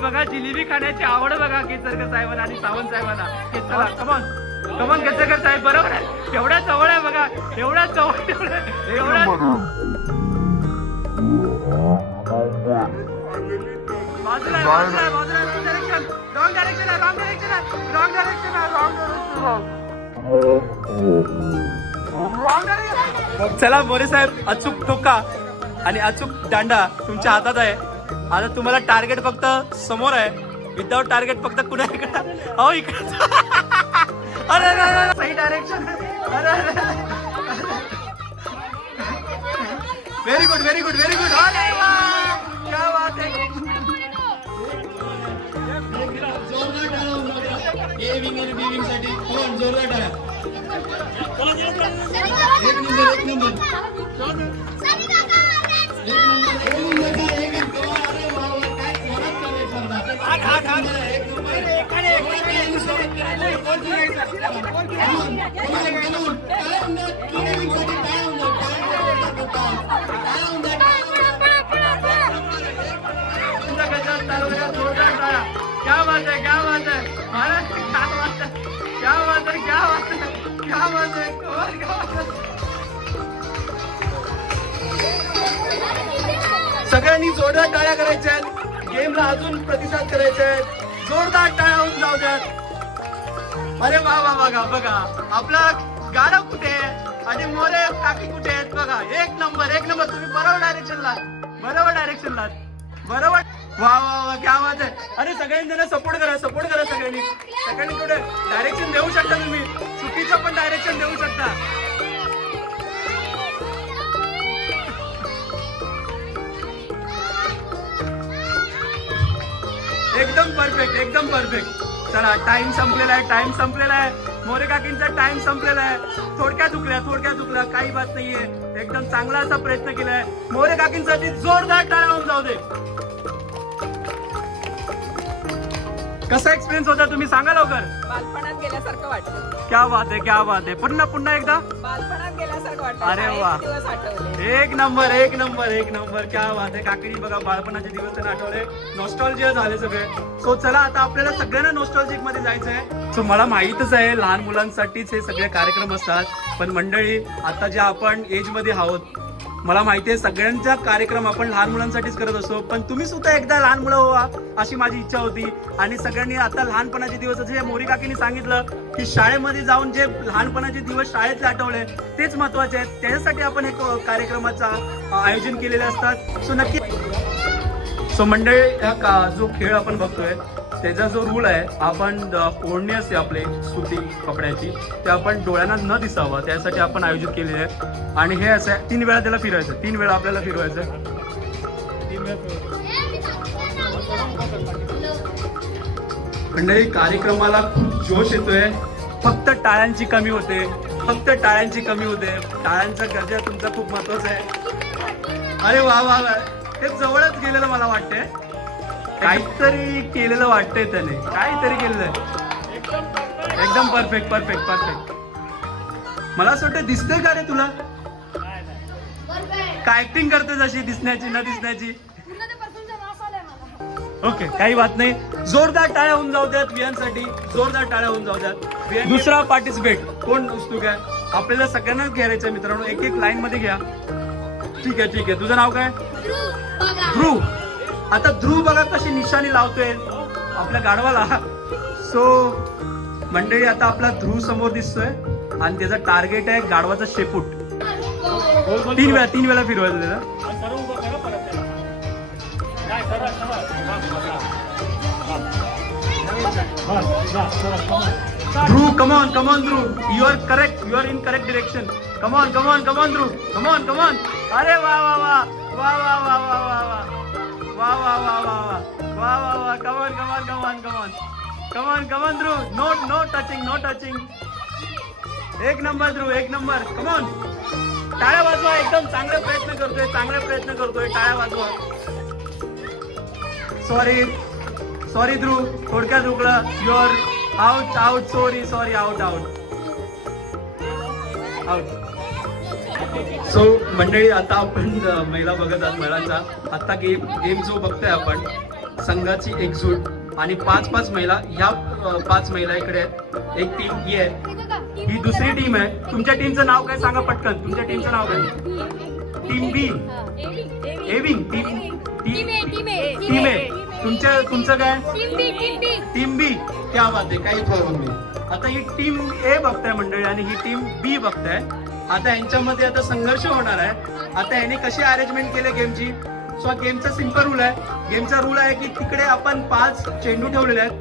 बघा जिलेबी खाण्याची आवड बघा केसरकर साहेबांना आणि सावंत साहेबांना. चला कमॉन कमॉन केसरकर साहेब बरोबर आहे. एवढा जवळ आहे बघा, एवढा जवळ एवढा बाजूला रॉंग डायरेक्शन आहे. चला मोरे साहेब अचूक ठोका आणि अचूक दांडा तुमच्या हातात आहे. आता तुम्हाला टार्गेट फक्त समोर आहे, विदाउट टार्गेट फक्त कुणा इकडे. हो इकडे. अरे सही डायरेक्शन. अरे very good very good very good. क्या बात है. क्या बात है क्या बात है महाराज, क्या बात है क्या बात है क्या बात है क्या बात है. सगळ्यांनी जोरदार टाळ्या करायच्या आहेत. गेमला अजून प्रतिसाद करायचा आहे. जोरदार टाळ्या होऊन जाऊ द्यात. अरे वा वा बघा बघा आपला गाडव कुठे आहे आणि मोरे काकी कुठे आहेत बघा. एक नंबर एक नंबर. तुम्ही बरोबर डायरेक्शनला बरोबर. वा वा वा क्या बात आहे. अरे सगळ्यांनी सपोर्ट करा सगळ्यांनी थोडं डायरेक्शन देऊ शकता. तुम्ही चुकीचं पण डायरेक्शन देऊ शकता. एकदम परफेक्ट. चला टाइम संपलेला आहे. मोरे काकींचा टाइम संपलेला आहे. थोडक्यात चुकल्या काही बात नाहीये. एकदम चांगला असा प्रयत्न केलाय. मोरे काकींसाठी जोरदार टाळ्या होऊन जाऊ दे. कसा एक्सपिरियन्स होता तुम्ही सांगा लवकर. बालपणात गेल्यासारखं वाटतं. क्या बात आहे. पुन्हा एकदा. बालपणात गेल्यासारखं वाटतं. अरे वा दिवस आठवले. एक नंबर. क्या बात आहे. काकीनी बघा बाळपणाचे दिवस आठवले. नॉस्टॅल्जिया झाले सगळे. सो चला आता आपल्याला सगळ्यांना नॉस्टॅल्जिक मध्ये जायचं आहे. सो मला माहितच आहे लहान मुलांसाठीच हे सगळे कार्यक्रम असतात. पण मंडळी आता जे आपण एज मध्ये आहोत, मला माहिती आहे सगळ्यांचा कार्यक्रम आपण लहान मुलांसाठीच करत असतो. पण तुम्ही सुद्धा एकदा लहान मुलं व्हा अशी माझी इच्छा होती. आणि सगळ्यांनी आता लहानपणाचे दिवस जे मोरी काकीने सांगितलं की शाळेमध्ये जाऊन जे लहानपणाचे दिवस शाळेतले आठवले तेच महत्वाचे आहेत. त्याच्यासाठी आपण एक कार्यक्रमाचं आयोजन केलेले असतात. सो नक्की मंडळी जो खेळ आपण बघतोय त्याचा जो रूल आहे, आपण ओढणी असते आपले सुती कपड्याची, ते आपण डोळ्यांना न दिसावं त्यासाठी आपण आयोजित केलेले आहे. आणि हे असं आहे 3 वेळा त्याला फिरवायचं. 3 वेळा आपल्याला फिरवायचं. मंडळी कार्यक्रमाला खूप जोश येतोय. फक्त टाळ्यांची कमी होते. टाळ्यांचा गरजा तुमचा खूप महत्वाचा आहे. अरे वा वा वा. ते जवळच गेलेलं मला वाटतंय. काहीतरी केलेलं वाटतंय त्याने. काहीतरी केलेलं आहे. एकदम परफेक्ट. मला असं वाटतं दिसतंय का रे तुला? काय ऍक्टिंग करते जशी दिसण्याची न दिसण्याची. ओके काही बात नाही. जोरदार टाळ्या होऊन जाऊ द्यात वियांसाठी. दुसरा पार्टिसिपेट कोण उत्सुक आहे? आपल्याला सगळ्यांनाच घ्यायचं मित्रांनो. एक लाईन मध्ये घ्या. ठीक आहे. तुझं नाव काय? ध्रुव. आता ध्रुव बघा कशी निशाणी लावतोय आपल्या गाढवाला. सो मंडळी आता आपला ध्रुव समोर दिसतोय आणि त्याचा टार्गेट आहे गाढवाचा शेपूट. 3 वेळा फिरवायचं त्याला. Dhruv come on Dhruv. You are correct. You are in correct direction. Come on Dhruv. Come on. अरे वा. कमॉन ध्रुव. No touching. एक नंबर ध्रुव. कमॉन. टाळ्या वाजवा. एकदम चांगले प्रयत्न करतोय. टाळ्या वाजवा. सॉरी ध्रुव. थोडक्यात रुकलं. Your out. Sorry out. So मंडळी आता आपण महिला बघत आहात. महिलांचा आता गेम जो बघतोय आपण संघाची एकजूट आणि 5-5 महिला, ह्या 5 महिला इकडे आहेत. एक टीम ही आहे, ही दुसरी टीम आहे. तुमच्या टीमचं नाव काय सांगा पटकन, तुमच्या टीमचं नाव काय? टीम बी, एविंग टीम ए. तुमचं काय? टीम बी. क्या बात आहे, काही प्रॉब्लेम नाही. आता ही टीम ए बघताय मंडळी आणि ही टीम बी बघताय. आता यांच्यामध्ये आता संघर्ष होणार आहे. आता यांनी कशी अरेंजमेंट केले गेमची. सो हा गेमचा सिंपल रूल आहे. गेमचा रूल आहे की तिकडे आपण 5 चेंडू ठेवलेले आहेत.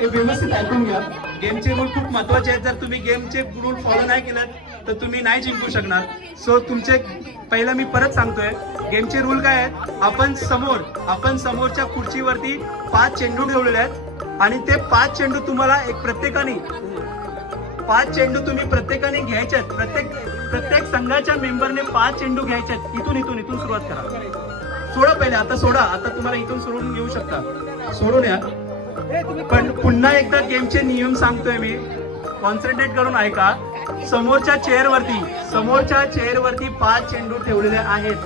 हे व्यवस्थित ऐकून घ्या. गेमचे रूल खूप महत्वाचे आहेत. जर तुम्ही गेमचे रूल फॉलो नाही केलेत तर तुम्ही नाही जिंकू शकणार. सो तुमचे पहिला मी परत सांगतोय, गेमचे रूल काय आहेत. आपण समोरच्या खुर्चीवरती 5 चेंडू ठेवलेले आहेत आणि ते 5 चेंडू तुम्हाला प्रत्येकाने 5 चेंडू तुम्ही प्रत्येकाने घ्यायचे आहेत. प्रत्येक संघाच्या मेंबरने 5 चेंडू घ्यायचे आहेत. इथून सुरुवात करा. सोडा पहिले, आता सोडा. आता तुम्हाला इथून सोडून घेऊ शकता, सोडून या. पण पुन्हा एकदा गेमचे नियम सांगतोय मी, कॉन्सन्ट्रेट करून ऐका. समोरच्या चेअरवरती 5 चेंडू ठेवलेले आहेत.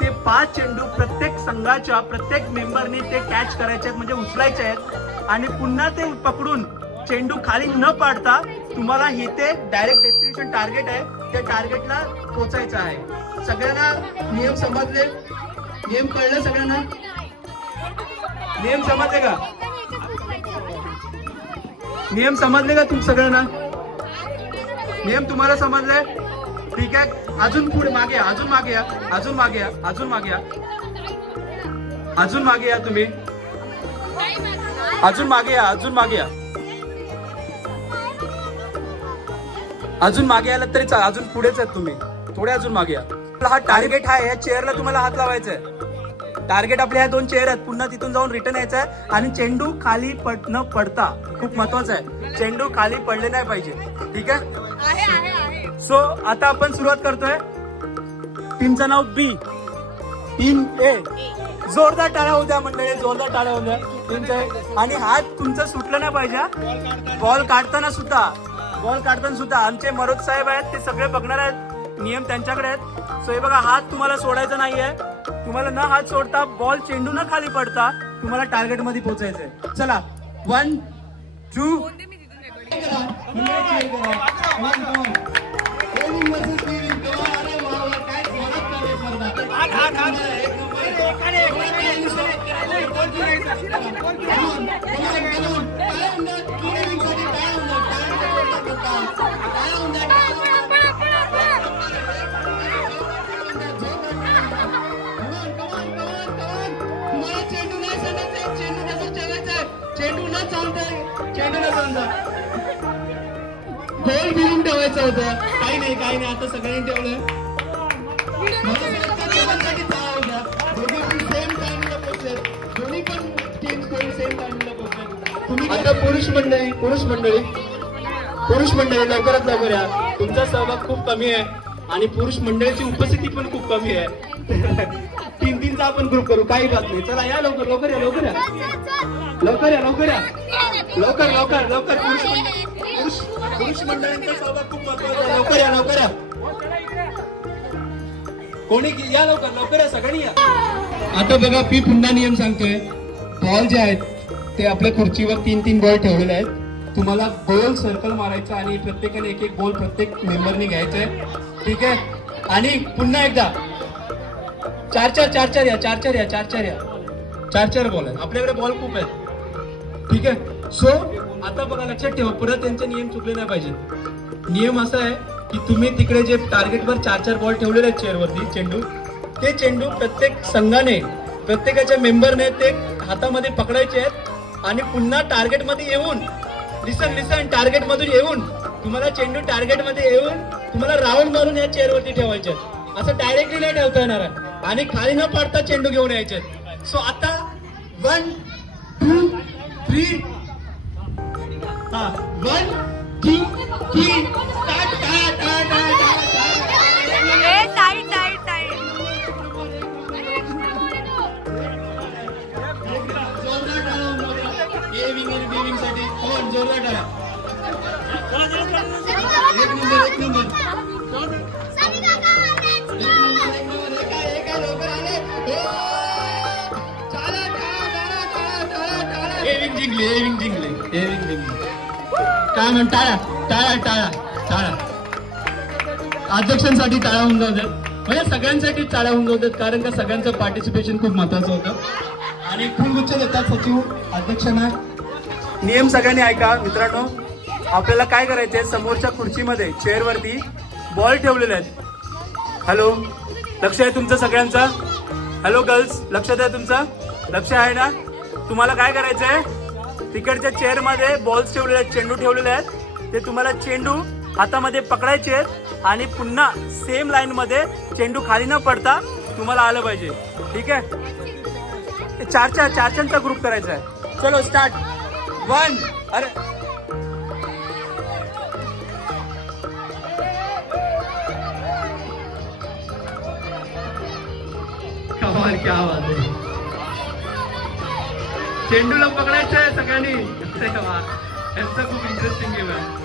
ते 5 चेंडू प्रत्येक संघाच्या प्रत्येक मेंबरने ते कॅच करायचे आहेत, म्हणजे उचलायचे आहेत. आणि पुन्हा ते पकडून चेंडू खाली न पाडता तुम्हाला हे ते डायरेक्ट डेस्टिनेशन टार्गेट आहे, त्या टार्गेटला पोहोचायचं आहे. सगळ्यांना नियम समजले? नियम कळलं सगळ्यांना? नियम समजले का? नियम समजले का सगळ्यांना? नियम तुम्हाला समजले? ठीक आहे. अजून पुढे मागे या, अजून मागे या, अजून मागे या, अजून मागे या, अजून मागे या. तुम्ही अजून मागे या, अजून मागे या, अजून मागे आलात तरी चालेल. अजून पुढेच आहेत तुम्ही, थोडे अजून मागे या. हा टार्गेट आहे, या चेअरला तुम्हाला हात लावायचा आहे. टार्गेट आपले ह्या 2 चेअर आहेत. पुन्हा तिथून जाऊन रिटर्न यायचं आहे आणि चेंडू खाली न पडता, खूप महत्वाचं आहे, चेंडू खाली पडले नाही पाहिजे. ठीक आहे. सो आता आपण सुरुवात करतोय. टीमचं नाव बी, टीम ए. जोरदार टाळ्या होऊ द्या मंडळी, जोरदार टाळ्या होऊ द्या टीमचं. आणि हात तुमचं सुटलं नाही पाहिजे. बॉल काढताना सुद्धा आमचे मरोद साहेब आहेत, ते सगळे बघणार आहेत. नियम त्यांच्याकडे आहेत. सो हे बघा, हात तुम्हाला सोडायचा नाहीये. तुम्हाला न हात सोडता, बॉल चेंडू न खाली पडता तुम्हाला टार्गेट मध्ये पोहोचायचंय. चला, 1 2 गोल भिरून ठेवायचं होतं. काही नाही आता सगळ्यांनी ठेवलं. आता पुरुष मंडळी लवकरात लवकर या. तुमचा सहभाग खूप कमी आहे आणि पुरुष मंडळीची उपस्थिती पण खूप कमी आहे. 3-3चा आपण ग्रुप करू, काही बात नाही. चला या, लवकर या. पुरुष मंडळींचा सहभाग खूप महत्वाचा आहे. लवकर या. कोणी या, लवकर या, सगळ्यांनी या. आता बघा, मी पुन्हा नियम सांगतोय. बॉल जे आहेत ते आपल्या खुर्चीवर 3-3 बॉल ठेवलेले आहेत. तुम्हाला गोल सर्कल मारायचा आणि प्रत्येकाने एक बॉल प्रत्येक मेंबरनी घ्यायचा आहे. ठीक आहे. आणि पुन्हा एकदा 4-4 या. 4-4 बॉल आहेत आपल्याकडे, बॉल खूप आहेत. ठीक आहे. सो आता बघा, लक्षात ठेवा, परत त्यांचे नियम चुकले नाही पाहिजे. नियम असा आहे की तुम्ही तिकडे जे टार्गेटवर 4-4 बॉल ठेवलेले आहेत चेअरवरती चेंडू, ते चेंडू प्रत्येक संघाने, प्रत्येकाच्या मेंबरने ते हातामध्ये पकडायचे आहेत आणि पुन्हा टार्गेटमध्ये येऊन, लिसन टार्गेट मधून येऊन तुम्हाला चेंडू टार्गेटमध्ये येऊन तुम्हाला राऊंड मारून या चेअरवरती ठेवायचे आहेत. असं डायरेक्टली नाही ठेवता येणार आहे आणि खाली न पाडता चेंडू घेऊन यायचे. सो आता 1 2 3 1 2 3 स्टार्ट. जोरदार साठी कोण जोरदार टाळा. एक नंबर लवकर आले. एविंग जिंकली. काय म्हण टाळ्या टाळ्या टाळ्या टाळ्या अध्यक्षांसाठी टाळ्या होऊन जाऊ देत, म्हणजे सगळ्यांसाठी टाळ्या होऊन जाऊ देत, कारण का सगळ्यांचं पार्टिसिपेशन खूप महत्वाचं होतं. आणि फुलगुच्छ देतात सचिव अध्यक्षांना. नियम सगळ्यांनी ऐका मित्रांनो. आपल्याला काय करायचंय, समोरच्या खुर्चीमध्ये चेअरवरती बॉल ठेवलेले आहेत. हॅलो, लक्ष आहे तुमचं सगळ्यांचं? हॅलो गर्ल्स, लक्षात आहे तुमचं? लक्ष आहे ना? तुम्हाला काय करायचंय, तिकडच्या चेअरमध्ये बॉल्स ठेवलेले आहेत, चेंडू ठेवलेले आहेत. ते तुम्हाला चेंडू हातामध्ये पकडायचे आहेत आणि पुन्हा सेम लाईन मध्ये चेंडू खाली न पडता तुम्हाला आलं पाहिजे. ठीक आहे? चारचा ग्रुप करायचा आहे. चलो स्टार्ट. 1. अरे कमाल, क्या बात आहे. चेंडूला पकडायचं आहे सगळ्यांनी. यांचा खूप इंटरेस्टिंग गेम आहे.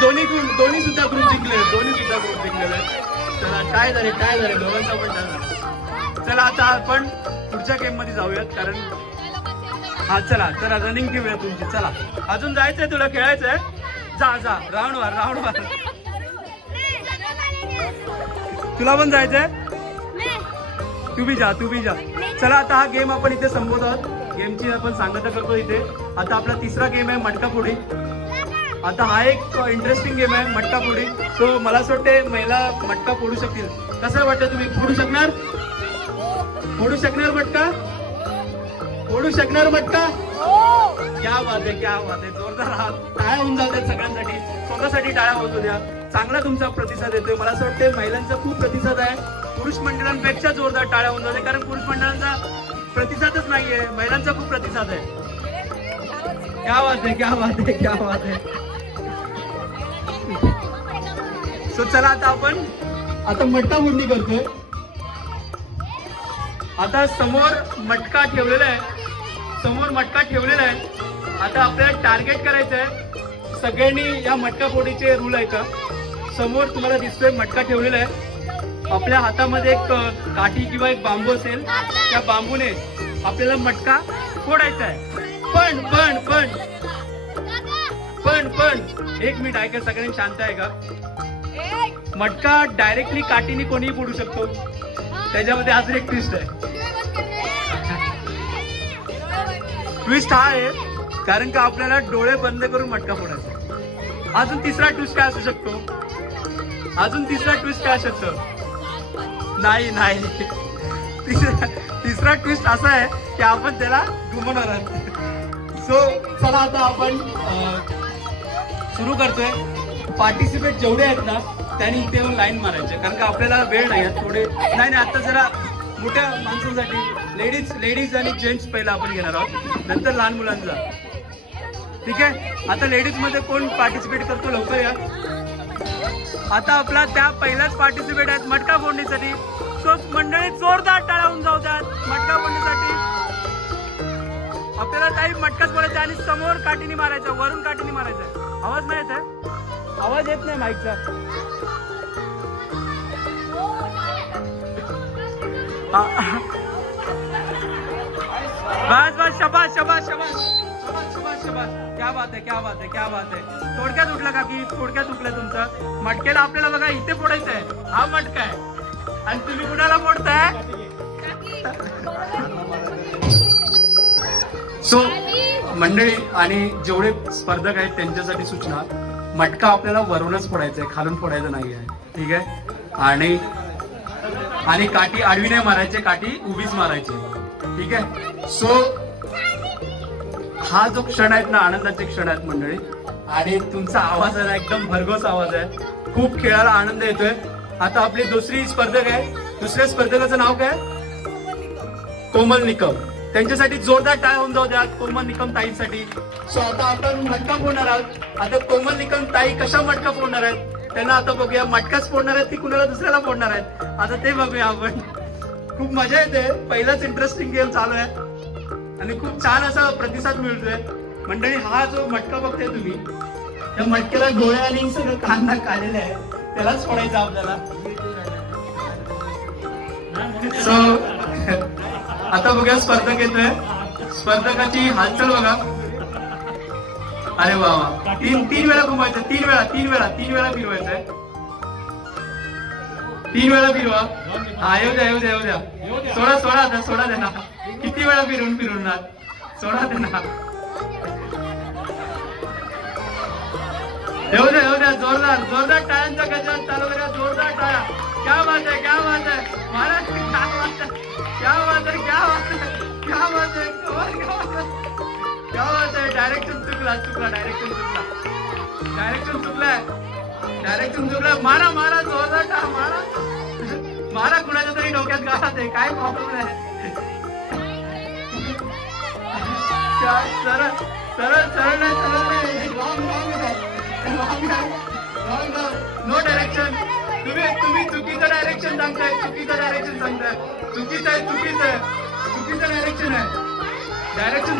दोन्ही सुद्धा ग्रुप जिंकलेले आहेत. चला काय झाले दोघांचा पण झाला. चला आता आपण पुढच्या गेम मध्ये जाऊयात, कारण हा चला तर रनिंग घेऊया तुमची. चला अजून जायचंय तुला, खेळायचंय? जा राऊंड वार. तुला पण जायचंय? तू बी जा. चला आता हा गेम आपण इथे संपवत आहोत. गेमची आपण सांगता करतो इथे. आता आपला तिसरा गेम आहे मटका फोडी. आता हा एक इंटरेस्टिंग गेम आहे मटका फोडी. सो मला असं वाटते महिला मटका फोडू शकतील. कसं वाटतं, तुम्ही फोडू शकणार मटका? क्या बात आहे. जोरदार हात टाळ्या होऊन जातात सगळ्यांसाठी. स्वतःसाठी टाळ्या होतो द्या. चांगला तुमचा प्रतिसाद येतोय. मला असं वाटतं महिलांचा खूप प्रतिसाद आहे. पुरुष मंडळांपेक्षा जोरदार टाळ्या होऊन जाते, कारण पुरुष मंडळांचा प्रतिसादच नाहीये, महिलांचा खूप प्रतिसाद आहे. क्या बात आहे. सो चला आता आपण मटका फोडणी करतोय. आता समोर मटका ठेवलेला आहे. आता आपल्याला टार्गेट करायचं आहे. सगळ्यांनी या मटका फोडीचे रूल आहे का? समोर तुम्हाला दिसतोय मटका ठेवलेला आहे. आपल्या हातामध्ये एक काठी किंवा एक बांबू असेल. त्या बांबूने आपल्याला मटका फोडायचा आहे. पण एक मिनिट ऐका, सगळ्यांनी शांत आहे का? मटका डायरेक्टली काठीने कोणीही फोडू शकतो. त्याच्यामध्ये अजून एक ट्विस्ट आहे. ट्विस्ट हा आहे कारण का आपल्याला डोळे बंद करून मटका फोडायचा. अजून तिसरा ट्विस्ट काय असू शकतो? नाही. तिसरा ट्विस्ट असा आहे की आपण त्याला घुमवणार आहोत. सो चला आता आपण सुरू करतोय. पार्टिसिपेट जेवढे आहेत ना त्यांनी इथे येऊन लाईन मारायचे, कारण का आपल्याला वेळ नाही आहे. थोडे नाही आता जरा मोठ्या माणसांसाठी लेडीज आणि जेंट्स पहिला आपण घेणार आहोत, नंतर लहान मुलांचा. ठीक आहे? आता लेडीज मध्ये कोण पार्टिसिपेट करतो, लवकर या. आता आपला त्या पहिलाच पार्टिसिपेट आहेत मटका फोडणीसाठी. सो मंडळी जोरदार टाळ्या होऊन जाऊ द्यात मटका फोडणीसाठी. आपल्याला काही मटकाच फोडायचा आणि समोर काठीने मारायचा, वरून काठीने मारायचा. आवाज नाही येत आहे? आवाज येत नाही माईकचा. बस शाबाश. क्या बात आहे. थोडक्यात उठला काकी, थोडक्यात उठलं तुमचं. मटक्याला आपल्याला बघा इथे फोडायचं आहे. हा मटका आहे आणि तुम्ही कुणाला फोडताय? सो मंडळी आणि जेवढे स्पर्धक आहेत त्यांच्यासाठी सूचना, मटका आपल्याला वरूनच फोडायचा आहे, खालून फोडायचं नाही आहे. ठीक आहे? आणि काठी आडवी नाही मारायची, काठी उभीच मारायची. ठीक आहे? सो हा जो क्षण आहेत ना, आनंदाचे क्षण आहेत मंडळी. आणि तुमचा आवाज आहे ना एकदम भरघोस आवाज आहे. खूप खेळायला आनंद येतोय. आता आपली दुसरी स्पर्धक आहे. दुसऱ्या स्पर्धकाचं नाव काय? कोमल निकम. त्यांच्यासाठी जोरदार टाळ्या होऊन जाऊ द्या कोमल निकम ताईंसाठी. सो आता आपण मटका फोडणार आहोत. आता कोमल निकम ताई कशा मटका फोडणार आहेत त्यांना आता बघूया. मटकाच फोडणार आहेत की कुणाला दुसऱ्याला फोडणार आहेत आता ते बघूया आपण. खूप मजा येते. पहिलाच इंटरेस्टिंग गेम चालू आहे आणि खूप छान असा प्रतिसाद मिळतोय मंडळी. हा जो मटका बघताय तुम्ही, त्या मटक्याला डोळे आणि सगळं कांदा काढलेलं आहे, त्यालाच फोडायचं आपल्याला. सो आता बघूया स्पर्धक येतोय. स्पर्धकाची हालचाल बघा. अरे वा वा, तीन वेळा घुमायचं, तीन वेळा फिरवायचंय. 3 वेळा फिरवा. हा येऊ द्या. सोडा आता, सोडा दे ना. किती वेळा फिरवणार, सोडा दे ना. येऊ द्या. जोरदार टाळ्यांचा गजर चालू करा. जोरदार टाळ्या. क्या बात है महाराज, क्या बात है. डायरेक्शन चुकला. मारा जोरदार टाळा. मारा कुणाच्या तरी डोक्यात घालत आहे. काय प्रॉब्लेम आहे. सरळ नो डायरेक्शन. तुम्ही चुकीचं डायरेक्शन सांगताय. चुकीचं डायरेक्शन आहे. डायरेक्शन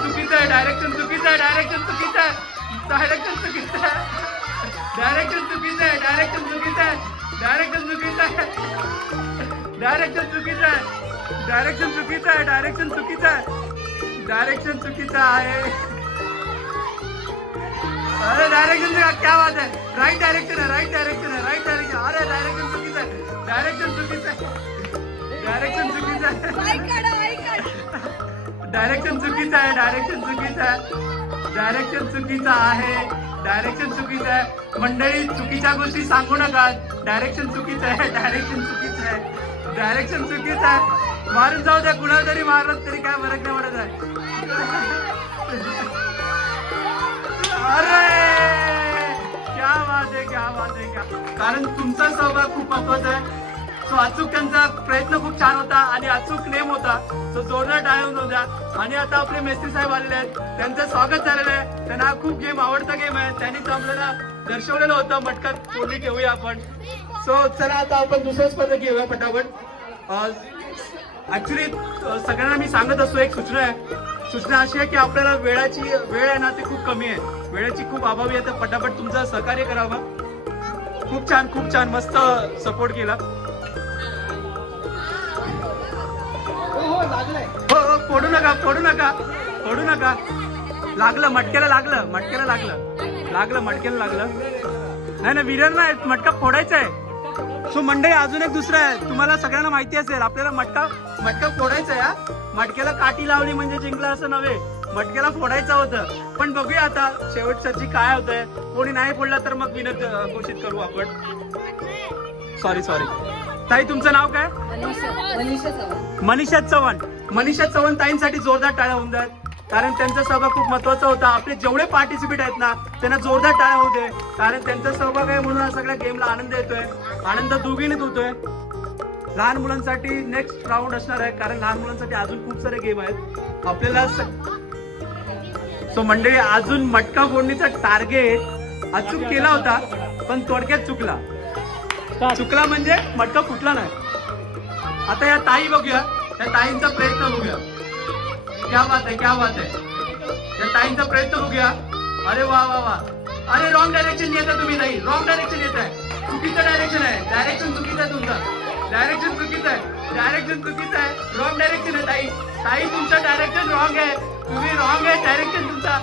चुकीचं आहे. अरे डायरेक्शन क्या बात है. राइट डायरेक्शन है. अरे डायरेक्शन चुकीचं आहे. डायरेक्शन चुकीचं आहे. डायरेक्शन चुकीचं आहे. मंडळी चुकीच्या गोष्टी सांगू नका. डायरेक्शन चुकीचं आहे. मारून जाऊ द्या. कुणाला तरी मारलं तरी काय फरक नाही पडत आहे. अरे क्या बात है. कारण तुमचा सहभाग खूप महत्वाचा आहे. सो अचूक त्यांचा प्रयत्न खूप छान होता आणि अचूक नेम होता. सो जोरदार टाळ्या होऊन द्या. आणि आता आपले मेस्त्री साहेब आलेले आहेत. त्यांचं स्वागत झालेलं आहे. त्यांना हा खूप आवडता गेम आहे. त्यांनीच आपल्याला दर्शवलेलं होतं. मटका फोडणी ठेवूया आपण. सो चला आता आपण दुसऱ्या स्पर्धा घेऊया पटापट. ऍक्च्युली सगळ्यांना मी सांगत असतो एक सूचना अशी आहे की आपल्याला वेळ आहे ना ती खूप कमी आहे. वेळेची खूप अभावी आहे. तर पटापट तुमचं सहकार्य करावं. खूप छान मस्त सपोर्ट केला. हो फोडू नका. लागलं मटक्याला लागलं. नाही विरर नाही, मटका फोडायचा आहे. सो मंडळी अजून एक दुसरं आहे. तुम्हाला सगळ्यांना माहिती असेल आपल्याला मटका फोडायचा आहे. मटक्याला काठी लावली म्हणजे जिंकला असं नव्हे. मटक्याला फोडायचं होतं. पण बघूया आता शेवटची काय होतंय. कोणी नाही फोडला तर मग विनर घोषित करू आपण. सॉरी ताई, तुमचं नाव काय. मनीषा चव्हाण ताईंसाठी जोरदार टाळ्या होऊन द्या. कारण त्यांचा सहभाग खूप महत्वाचा होता. आपले जेवढे पार्टिसिपेट आहेत ना त्यांना जोरदार टाळ्या होऊ दे. कारण त्यांचा सहभाग आहे म्हणून सगळ्या गेमला आनंद येतोय. आनंद दोघीनेच होतोय. लहान मुलांसाठी नेक्स्ट राऊंड असणार आहे. कारण लहान मुलांसाठी अजून खूप सारे गेम आहेत आपल्याला. सो मंडळी अजून मटका फोडणीचा टार्गेट अचूक केला होता पण थोडक्यात चुकला म्हणजे मटका फुटला नाही. आता या ताई बघूया. या ताईंचा प्रयत्न बघूया. क्या बात है. या ताईंचा प्रयत्न बघूया. अरे वा. अरे रॉंग डायरेक्शन येत आहे तुम्ही ताई. रॉंग डायरेक्शन येत आहे. चुकीचं डायरेक्शन आहे. डायरेक्शन चुकीचं आहे तुमचं. डायरेक्शन चुकीचं आहे. रॉंग डायरेक्शन आहे ताई. तुमचं डायरेक्शन रॉंग आहे. तुम्ही रॉंग आहे डायरेक्शन तुमचा.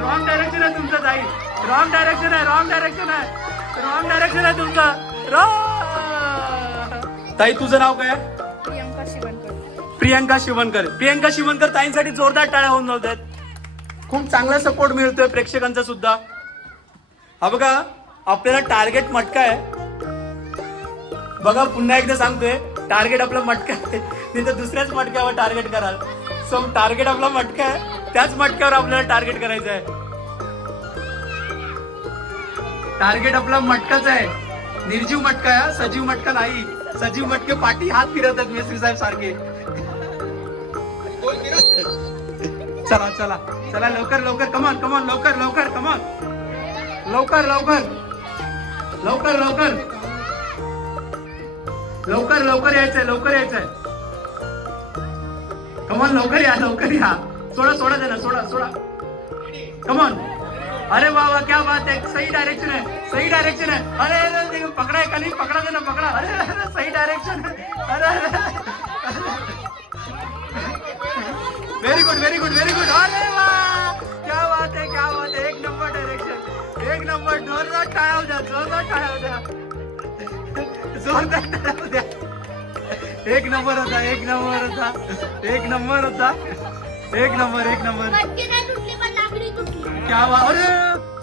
रॉंग डायरेक्शन आहे तुमचं ताई. रॉंग डायरेक्शन आहे तुमचं. ताई तुझं नाव काय. प्रियंका शिवणकर ताईंसाठी जोरदार टाळ्या होऊन जातात. खूप चांगला सपोर्ट मिळतोय प्रेक्षकांचा सुद्धा. हा बघा आपल्याला टार्गेट मटका आहे. बघा पुन्हा एकदा सांगतोय टार्गेट आपला मटका आहे. नाही तर दुसऱ्याच मटक्यावर टार्गेट कराल. सो टार्गेट आपला मटका आहे. त्याच मटक्यावर आपल्याला टार्गेट करायचं आहे. टार्गेट आपला मटकाच आहे. निर्जीव मटका आहे, सजीव मटका नाही. सजीव मटके पाठी हात फिरवतात मेस्त्री साहेब सारखे. चला लवकर कमॉन लवकर यायचंय. कमॉन लवकर या. सोडा त्यांना. सोडा कमॉन. अरे वाह वाह क्या बात है, सही डायरेक्शन है, सही डायरेक्शन है. अरे अरे देखो, पकड़ा है का नहीं, पकड़ा देना, पकड़ा. अरे अरे सही डायरेक्शन है. अरे very good very good very good. अरे वाह क्या बात है, क्या बात है. एक नंबर डायरेक्शन, एक नंबर. जोरदार टाळ्या हो द्या, जोरदार टाळ्या हो द्या, जोरदार टाळ्या हो द्या. एक नंबर होता, एक नंबर होता, एक नंबर होता, एक नंबर, एक नंबर. क्या बात. अरे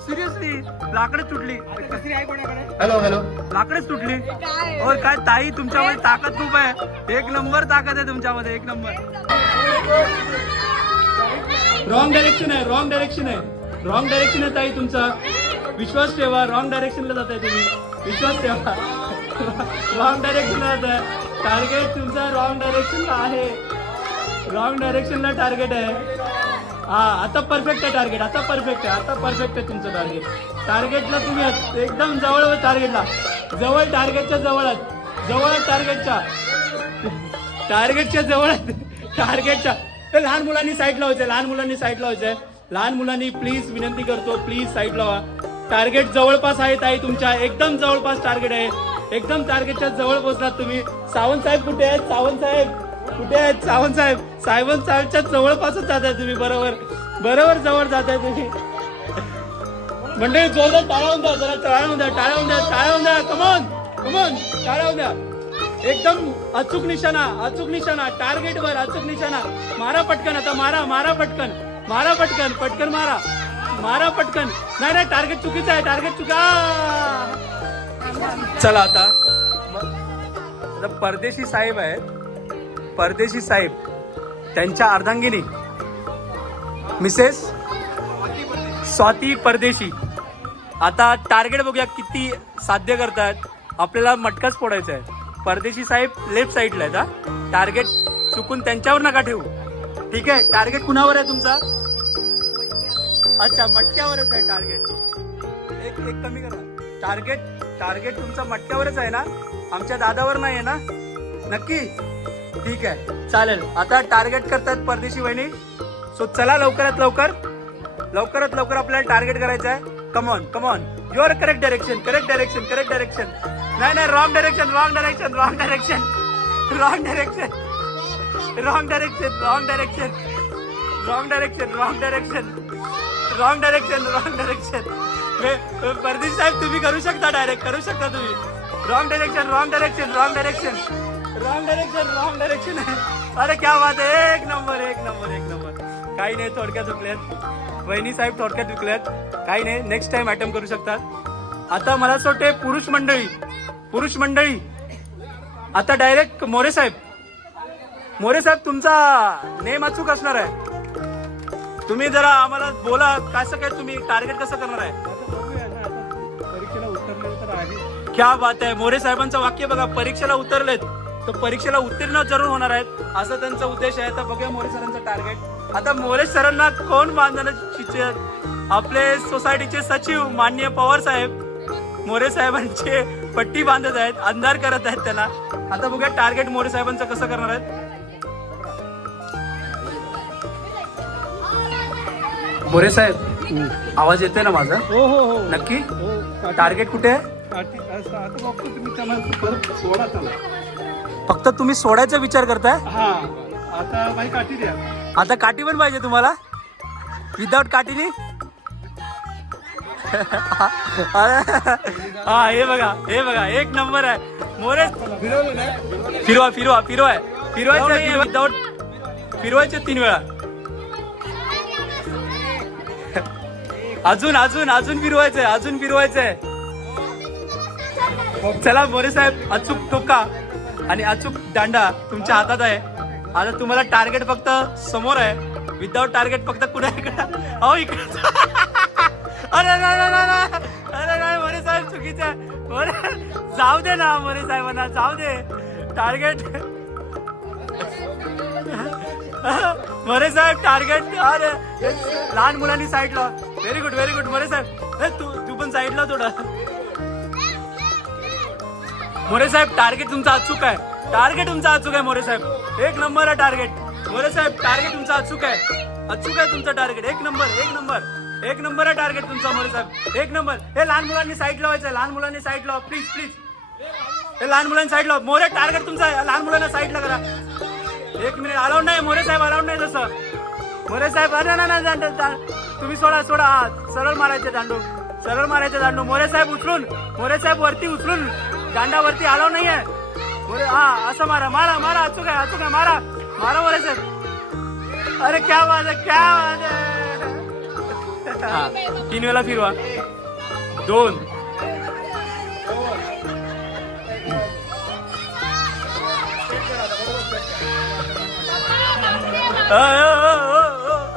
सिरियसली लाकडं तुटली. कसली आहे कोणाकडे? Hello hello. लाकडच तुटली. और काय ताई, तुमच्यामध्ये ताकद खूप आहे. एक नंबर ताकद आहे तुमच्यामध्ये, एक नंबर. रॉंग डायरेक्शन आहे, रॉंग डायरेक्शन आहे, रॉंग डायरेक्शन आहे ताई तुमचा. विश्वास ठेवा, रॉंग डायरेक्शनला जात आहे तुम्ही. विश्वास ठेवा, रॉंग डायरेक्शनला जात आहे. टार्गेट तुमचा रॉंग डायरेक्शनला आहे, रॉंग डायरेक्शनला टार्गेट आहे. हा आता परफेक्ट आहे टार्गेट, आता परफेक्ट आहे, आता परफेक्ट आहे तुमचं टार्गेट. टार्गेटला तुम्ही एकदम जवळ, टार्गेटला जवळ, टार्गेटच्या जवळ, जवळ टार्गेटच्या, टार्गेटच्या जवळ, टार्गेटच्या. लहान मुलांनी साईड लावायचं, लहान मुलांनी साईड लावायचंय. लहान मुलांनी प्लीज विनंती करतो, प्लीज साईड लावा. टार्गेट जवळपास आहे ताई तुमच्या, एकदम जवळपास टार्गेट आहे, एकदम टार्गेटच्या जवळ पोहोचलात तुम्ही. सावंत साहेब कुठे आहेत? सावंत साहेब कुठे आहेत? सावंत साहेब, सावंत साहेबच्या जवळपासच जात आहे तुम्ही. बरोबर बरोबर जवळ जात आहे तुम्ही. मंडळी जोरदार टाळावून द्या, जरा टाळावून द्या, टाळावून द्या, टाळावून द्या. कमॉन कमॉन, टाळावून द्या. एकदम अचूक निशाणा, अचूक निशाणा, टार्गेट वर अचूक निशाणा. मारा पटकन, आता मारा, मारा पटकन, मारा पटकन, पटकन मारा, मारा पटकन. नाही नाही, टार्गेट चुकीचं आहे, टार्गेट चुका. चला आता परदेशी साहेब आहेत, परदेशी साहेब, त्यांच्या अर्धांगिनी मिसेस स्वाती परदेशी. आता टार्गेट बघूया किती साध्य करतात. आपल्याला मटकाच फोडायचा आहे. परदेशी साहेब लेफ्ट साईडला आहेत. हा टार्गेट चुकून त्यांच्यावर नका ठेवू, ठीक आहे? टार्गेट कुणावर आहे तुमचा? अच्छा, मटक्यावरच आहे टार्गेट. एक एक कमी करा. टार्गेट टार्गेट तुमचा मटक्यावरच आहे ना, आमच्या दादावर नाही आहे ना? नक्की, ठीक आहे, चालेल. आता टार्गेट करतात परदेशी वहिनी. सो चला लवकरात लवकर, लवकरात लवकर आपल्याला टार्गेट करायचं आहे. Come on come on, your correct direction, correct direction, correct direction. नाही नाही, wrong direction, wrong direction, wrong direction, wrong direction, wrong direction, wrong direction, wrong direction, wrong direction, wrong direction, wrong direction. परदेशी साहेब तुम्ही करू शकता, डायरेक्ट करू शकता तुम्ही. Wrong direction, wrong direction, wrong direction, wrong direction, wrong direction. अरे क्या बात आहे, एक नंबर, एक नंबर, एक नंबर. काही नाही, थोडक्यात चुकल्यात वहिनी साहेब, थोडक्यात चुकल्यात. काही नाही, नेक्स्ट टाइम अटेम्प्ट करू शकतात. आता मला असं वाटते पुरुष मंडळी, पुरुष मंडळी आता डायरेक्ट मोरे साहेब. मोरे साहेब तुमचा नेम अचूक असणार आहे. तुम्ही जरा आम्हाला बोला, कसं काय तुम्ही टार्गेट कसं करणार आहे? परीक्षेला उतरले तर आहे. क्या बात आहे. मोरे साहेबांचं वाक्य बघा, परीक्षेला उतरलेत तर परीक्षेला उत्तीर्ण जरूर होणार आहेत, असा त्यांचा उद्देश आहे. आता बघूया मोरे सरांचं टार्गेट. आता मोरे सरांना कोण बांधण्याचे? आपले सोसायटीचे सचिव माननीय पवार साहेब मोरे साहेबांचे पट्टी बांधत आहेत, अंधार करत आहेत त्यांना. आता बघूया टार्गेट मोरे साहेबांचं कसं करणार आहेत. मोरे साहेब, आवाज येतोय ना माझा? हो हो हो नक्की? हो. टार्गेट कुठे आहे? आता बघतो तुम्ही त्यांना परत सोडा त्याला. फक्त तुम्ही सोडायचा विचार करताय? हा, आता बाई काठी द्या. आता काठी पण पाहिजे तुम्हाला? विदाउट काठीनी? हा, हे बघा, हे बघा, एक नंबर आहे. मोरे फिरवलं नाही. फिरवा फिरवा फिरवाय, फिरवायचे विदाउट, फिरवायचे 3 वेळा. अजून अजून अजून फिरवायचंय, अजून फिरवायचंय. चला मोरे साहेब, अचूक ठोका आणि अचूक दांडा तुमच्या हातात आहे. आता तुम्हाला टार्गेट फक्त समोर आहे, विदाउट टार्गेट फक्त कुणा इकडे. अहो इकडे. अरे नाही नाही नाही, अरे नाही मोरे साहेब, चुकीचं आहे. मोरे जाऊ दे ना, मोरे साहेबांना जाऊ दे. टार्गेट मोरे साहेब, टार्गेट. अरे लहान मुलांनी साईडला. Very good very good More साहेब. तू पण साईडला थोडा. मोरे साहेब, टार्गेट तुमचा अचूक आहे, टार्गेट तुमचा अचूक आहे मोरे साहेब. एक नंबर आहे टार्गेट. मोरे साहेब, टार्गेट तुमचा अचूक आहे, अचूक आहे तुमचं टार्गेट. एक नंबर, एक नंबर. एक नंबर आहे टार्गेट तुमचा मोरे साहेब, एक नंबर. हे लहान मुलांनी साईड लावायचं, लहान मुलांनी साईड लावा प्लीज प्लीज. हे लहान मुलांनी साईड लावा. मोरे टार्गेट तुमचा, लहान मुलांना साईडला करा. 1 मिनिट. अलाउड नाही मोरे साहेब, अलाउड नाही तसं. मोरे साहेब अरे ना तुम्ही सोडा सोडा. हा सरळ मारायचे दांडू, सरळ मारायचे दांडू. मोरे साहेब उचलून, मोरे साहेब वरती उचलून, दांडावरती अलाउड नाहीये. मोरे हा असं मारा मारा मारा. अचूक आहे अचूक आहे. मारा मारा मोरे साहेब. अरे क्या बात आहे क्या बात आहे. हा 3 वेळा फिरवा. 2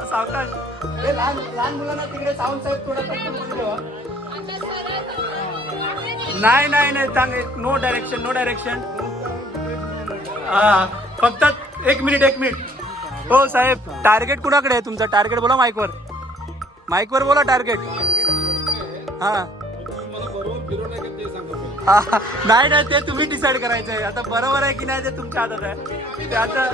सावकाश. हे लहान मुलांना तिकडे सावंत साहेब थोडा नाही नाही नाही चांगले. No direction no direction. हा फक्त 1 मिनिट 1 मिनिट. हो साहेब टार्गेट कुणाकडे आहे तुमचा? टार्गेट बोला माईकवर, माईकवर बोला टार्गेट. हा नाही नाही ते तुम्ही डिसाईड करायचं आहे. आता बरोबर आहे की नाही ते तुमच्या हातात आहे. ते आता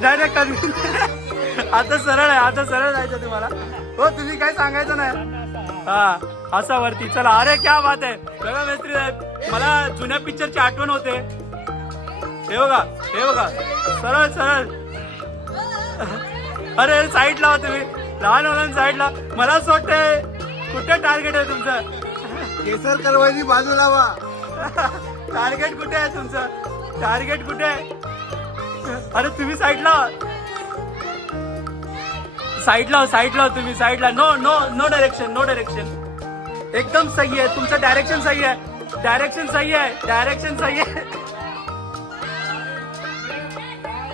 नाही कधी आता सरळ आहे, आता सरळ जायचं तुम्हाला. हो तुम्ही काय सांगायचं नाही. हा असा वरती चला. अरे क्या बात आहे. बघा मेस्त्री साहेब मला जुन्या पिक्चरची आठवण होते. हे बघा हे बघा सरळ सरळ. अरे साईड लावा तुम्ही, लहान मुलांना साईड ला. मला असं वाटतंय कुठे टार्गेट आहे तुमचं? केसर करवायची बाजू लावा. टार्गेट कुठे आहे तुमचं? टार्गेट कुठे आहे? अरे तुम्ही साईड लावा, साईड लावा, साईड लावा तुम्ही साईड ला. No no no direction no direction. एकदम सही आहे तुमचं डायरेक्शन सही आहे. डायरेक्शन सही आहे. डायरेक्शन सही आहे.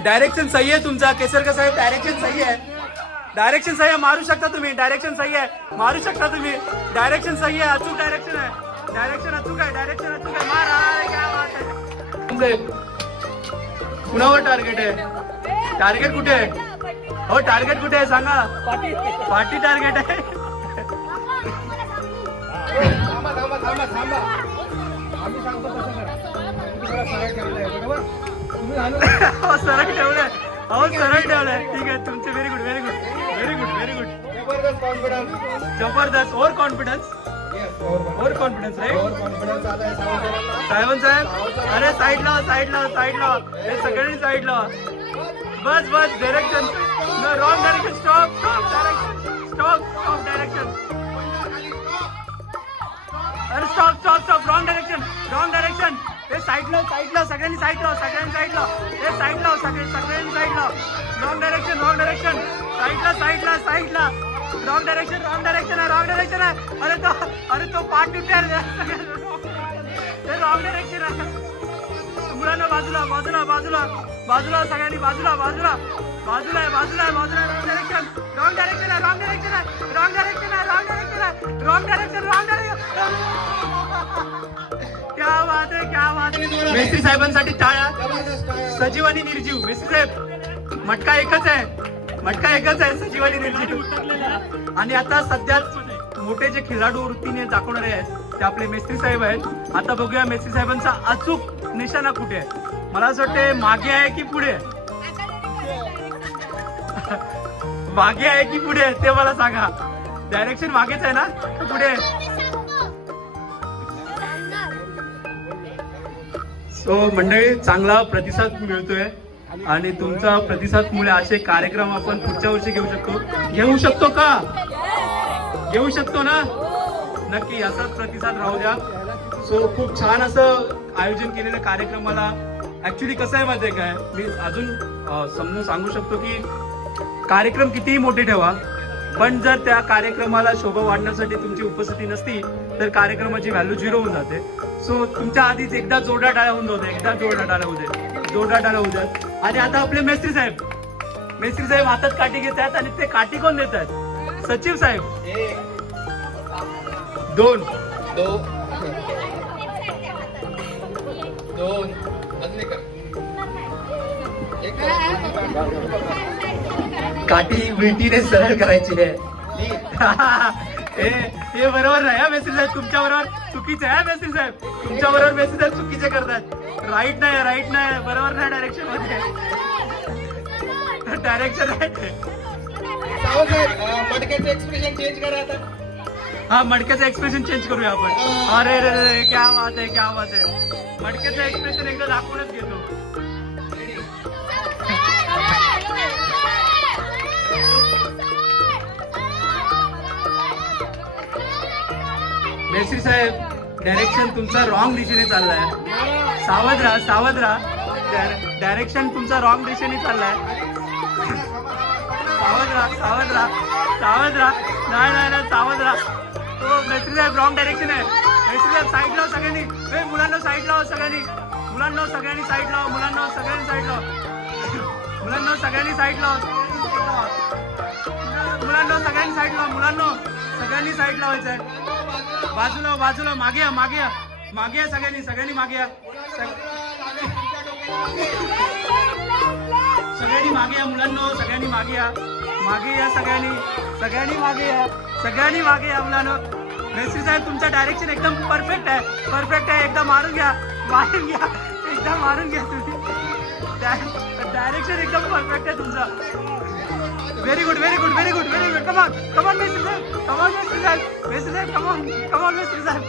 डायरेक्शन सही आहे तुमचा केसरकर साहेब. डायरेक्शन सही आहे. डायरेक्शन सही आहे. मारू शकता तुम्ही. डायरेक्शन सही आहे. मारू शकता तुम्ही. डायरेक्शन सही आहे. अचूक डायरेक्शन आहे. डायरेक्शन अचूक आहे. डायरेक्शन अचूक आहे. मारा क्या बात आहे. कुणावर टार्गेट आहे? टार्गेट कुठे आहे? हो टार्गेट कुठे आहे सांगा. पार्टी टार्गेट आहे. थांबा थांबा थांबा थांबा. आम्ही सांगतो कसं करा. तुम्ही सरळ ठेवलंय बरोबर. तुम्ही हो सरळ ठेवलंय. हो सरळ ठेवलंय. ठीक आहे तुमचे very good very good very good very good. जबरदस्त कॉन्फिडन्स. जबरदस्त. Over confidence. Over confidence right. Over confidence आलाय सावंतरावांना. साहेब साहेब अरे साईड लावा साईड लावा साईड लावा. हे सगळ्यांनी साईड लावा. बस बस direction. Wrong direction. Stop stop direction. Stop stop direction. अरे stop stop stop. Wrong direction wrong direction. हे साईड लाव साईड लाव. सगळ्यांनी साईड लाव सगळ्यांनी साईड लाव. हे साईड लाव सगळ्यांनी साईड लाव. Wrong direction wrong direction. साईडला साईडला साईडला. रॉंग डायरेक्शन रॉंग डायरेक्शन आहे रॉंग डायरेक्शन आहे. अरे तो पाठ तुटेल. हे रॉंग डायरेक्शन आहे. मुलांना बाजूला बाजूला बाजूला बाजूला. सगळ्यांनी बाजूला बाजूला बाजूला आहे बाजूला आहे बाजूला आहे. रॉंग डायरेक्शन रॉंग डायरेक्शन आहे रॉंग डायरेक्शन आहे रॉंग डायरेक्शन आहे रॉंग डायरेक्शन आहे रॉंग डायरेक्शन रॉंग डायरेक्शन. क्या बात आहे क्या बात आहे. मेस्त्री साहेबांसाठी टाळ्या. सजीव आणि निर्जीव. मेस्त्री साहेब मटका एकच आहे. मटका एकच आहे सजीव आणि निर्जीव. आणि आता सध्याच मोठे जे खेळाडू वृत्तीने दाखवणारे आहेत ते आपले मेस्त्री साहेब आहेत. आता बघूया मेस्त्री साहेबांचा अचूक निशाणा कुठे आहे. मला असं वाटते मागे आहे की पुढे आहे? मागे आहे की पुढे आहे ते मला सांगा. डायरेक्शन मागेच आहे ना पुढे? सो मंडळी चांगला प्रतिसाद मिळतोय आणि तुमचा प्रतिसादमुळे असे कार्यक्रम आपण पुढच्या वर्षी घेऊ शकतो का? घेऊ शकतो ना? नक्की असाच प्रतिसाद राहू द्या. सो खूप छान असं आयोजन केलेल्या कार्यक्रमाला ऍक्च्युली कसं आहे माहिती आहे काय, मी अजून समजून सांगू शकतो की कार्यक्रम कितीही मोठे ठेवा पण जर त्या कार्यक्रमाला शोभा वाढण्यासाठी तुमची उपस्थिती नसती तर कार्यक्रमाची व्हॅल्यू 0 होऊन जाते. सो तुमच्या आधीच एकदा जोरदार टाळ्या होऊन जाते. एकदा जोरदार टाळ्या होऊ दे. जोरदार टाळ्या होऊ द्यात. आणि आता आपले मेस्त्री साहेब हातात काठी घेत आहेत आणि ते काठी कोण देत आहेत? सचिव साहेब. 2 काठी विटीने सरळ करायची आहे. हे बरोबर नाही हा मेस्त्री साहेब. तुमच्या बरोबर चुकीचे आहे मेस्त्री साहेब. तुमच्या बरोबर मेस्त्री साहेब चुकीचे करतात. राईट नाही बरोबर नाही. डायरेक्शन मध्ये डायरेक्शन आहे. सावंत साहेब मटक्याचं एक्सप्रेशन चेंज करा आता. हा मडक्याचं एक्सप्रेशन चेंज करूया आपण. अरे रे रे क्या बात आहे क्या बात आहे. मडक्याचं एक्सप्रेशन एकदा दाखवूनच घेतो. मेस्त्री साहेब डायरेक्शन तुमचा रॉंग दिशेने चाललाय. सावध राहा सावध राहा. डायरेक्शन तुमचा रॉंग दिशेने चाललाय. सावध राहा सावध राहा सावध राहा. नाही नाही नाही सावध राहा. हो मेस्त्री साहेब रॉंग डायरेक्शन आहे. मेस्त्री साहेब साईड लावा सगळ्यांनी. मुलांना साईड लावा सगळ्यांनी. मुलांना सगळ्यांनी साईड लावा. मुलांना सगळ्यांनी साईड लावा. मुलांना सगळ्यांनी साईड लावा. मुलांना सगळ्यांनी साईड लावा. मुलांना सगळ्यांनी साईड लावायचं आहे. बाजूला बाजूला मागे या मागे या मागे या सगळ्यांनी सगळ्यांनी मागे या. सगळ्यांनी मागे या मुलांना सगळ्यांनी मागे या. मागे या सगळ्यांनी सगळ्यांनी मागे या. सगळ्यांनी मागे या मुलांना. मेस्त्री साहेब तुमचं डायरेक्शन एकदम परफेक्ट आहे. परफेक्ट आहे. एकदा मारून घ्या मारून घ्या एकदा मारून घ्या तुम्ही. डायरेक्शन एकदम परफेक्ट आहे तुमचं. Very good very good very good very good. Come on come on Mestri साहेब कमॉन मेस्त्री साहेब मेस्त्री साहेब कमॉन कमॉन मेस्त्री साहेब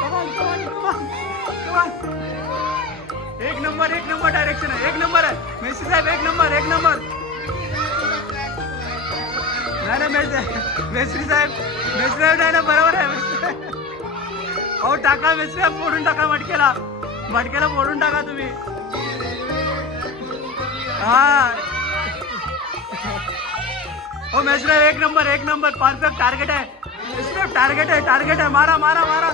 कमॉन कमॉन कमॉन कमॉन. एक नंबर डायरेक्शन आहे. एक नंबर आहे मेस्त्री साहेब. एक नंबर एक नंबर. नाही ना मेस्त्री साहेब नाही ना बरोबर आहे मेस्त्री साहेब. अहो टाका मेस्त्री साहेब फोडून टाका मटक्याला. मटक्याला फोडून टाका तुम्ही. हा हो मेस्त्री साहेब एक नंबर परफेक्ट टार्गेट आहे. मेस्त्री साहेब टार्गेट आहे. मारा मारा मारा.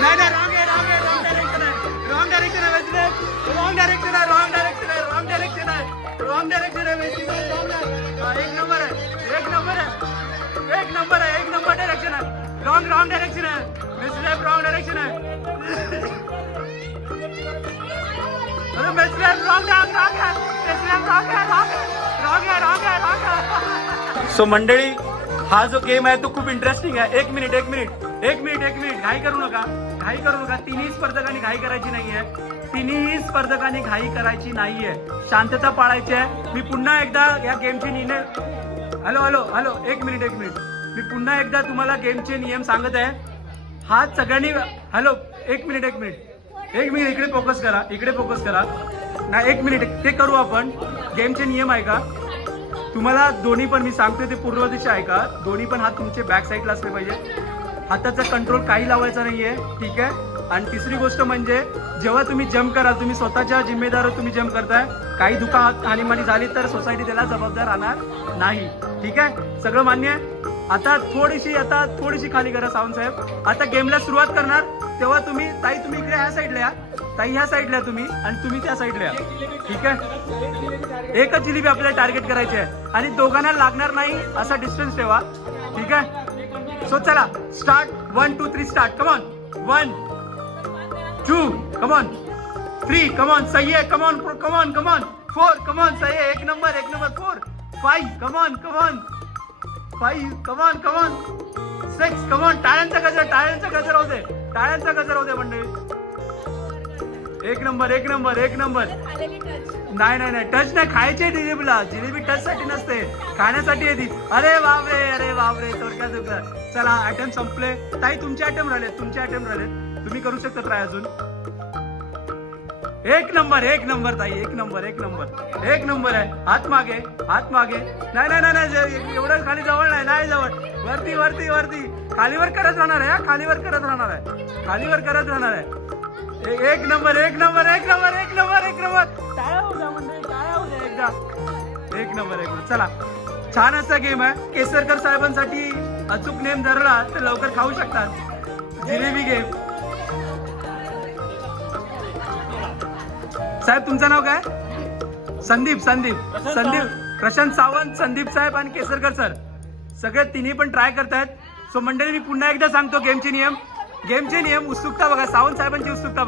नाही नाही रॉंग आहे रॉंग डायरेक्शन आहे मेस्त्री साहेब. रॉंग डायरेक्शन आहे मेस्त्री साहेब. एक नंबर डायरेक्शन आहे. रॉंग डायरेक्शन आहे मेस्त्री साहेब. रॉंग डायरेक्शन आहे. अरे मेस्त्री साहेब रॉंग. सो मंडळी हा जो गेम आहे तो खूप इंटरेस्टिंग आहे. एक मिनिट घाई करू नका. तिन्ही स्पर्धकांनी घाई करायची नाहीये. शांतता पाळायची आहे. मी पुन्हा एकदा या गेमचे निर्णय हॅलो एक मिनिट मी पुन्हा एकदा तुम्हाला गेमचे नियम सांगत आहे. हात सगळ्यांनी हॅलो एक मिनिट इकडे फोकस करा. नाही एक मिनिट ते करू आपण. गेमचे नियम आहे का तुम्हाला दोन्ही पण मी सांगतोय ते पूर्व दिशा आहे का. दोन्ही पण हात तुमचे बॅक साईडला असले पाहिजे. हाताचा कंट्रोल काही लावायचा नाहीये. ठीक आहे. आणि तिसरी गोष्ट म्हणजे जेव्हा तुम्ही जम्प कराल तुम्ही स्वतःच्या जिम्मेदारीवर तुम्ही जम्प करताय. काही दुखापत हानीमानी झाली तर सोसायटी त्याला जबाबदार राहणार नाही. ठीक आहे सगळं मान्य आहे. आता थोडीशी खाली करा सावंत साहेब. आता गेमला सुरुवात करणार तेव्हा तुम्ही इकडे ह्या साईडला या. ताई ह्या साईडला तुम्ही आणि तुम्ही त्या साईडला या. ठीक आहे. एकच जिलेबी आपल्याला टार्गेट करायची आहे आणि दोघांना लागणार नाही असा डिस्टन्स ठेवा. ठीक आहे. सो चला start. 1 2 3 start. Come on 1 2 come on 3 come on सही आहे. कमॉन 4 कमॉन सही आहे. एक नंबर 4 5 कमॉन 5 कमॉन 6 कमॉन. टाळ्यांचा गजर होऊ दे मंडळी. एक नंबर. नाही टच नाही खायचे जिलेबी टच साठी नसते खाण्यासाठी येते. अरे बापरे थोडक्यात दुखलं. चला आयटम संपले. ताई तुमचे आयटम राहिले तुम्ही करू शकता ट्राय अजून. एक नंबर ताई एक नंबर आहे. हात मागे नाही एवढं खाली जवळ नाही जवळ. वरती खालीवर करत राहणार आहे. खालीवर करत राहणार आहे. एक नंबर. टाळ्या होऊ द्या मंडळी. एकदा. एक नंबर. चला छान असा गेम आहे. केसरकर साहेबांसाठी अचूक नेम धरला तर लवकर खाऊ शकतात जिलेबी गेम. साहेब तुमचं नाव काय. संदीप प्रशांत सावंत संदीप साहेब आणि केसरकर सर सगळे तिन्ही पण ट्राय करतायत. सो मंडळी मी पुन्हा एकदा सांगतो गेमचे नियम. उत्सुकता बघा. सावंत साहेबांची उत्सुकता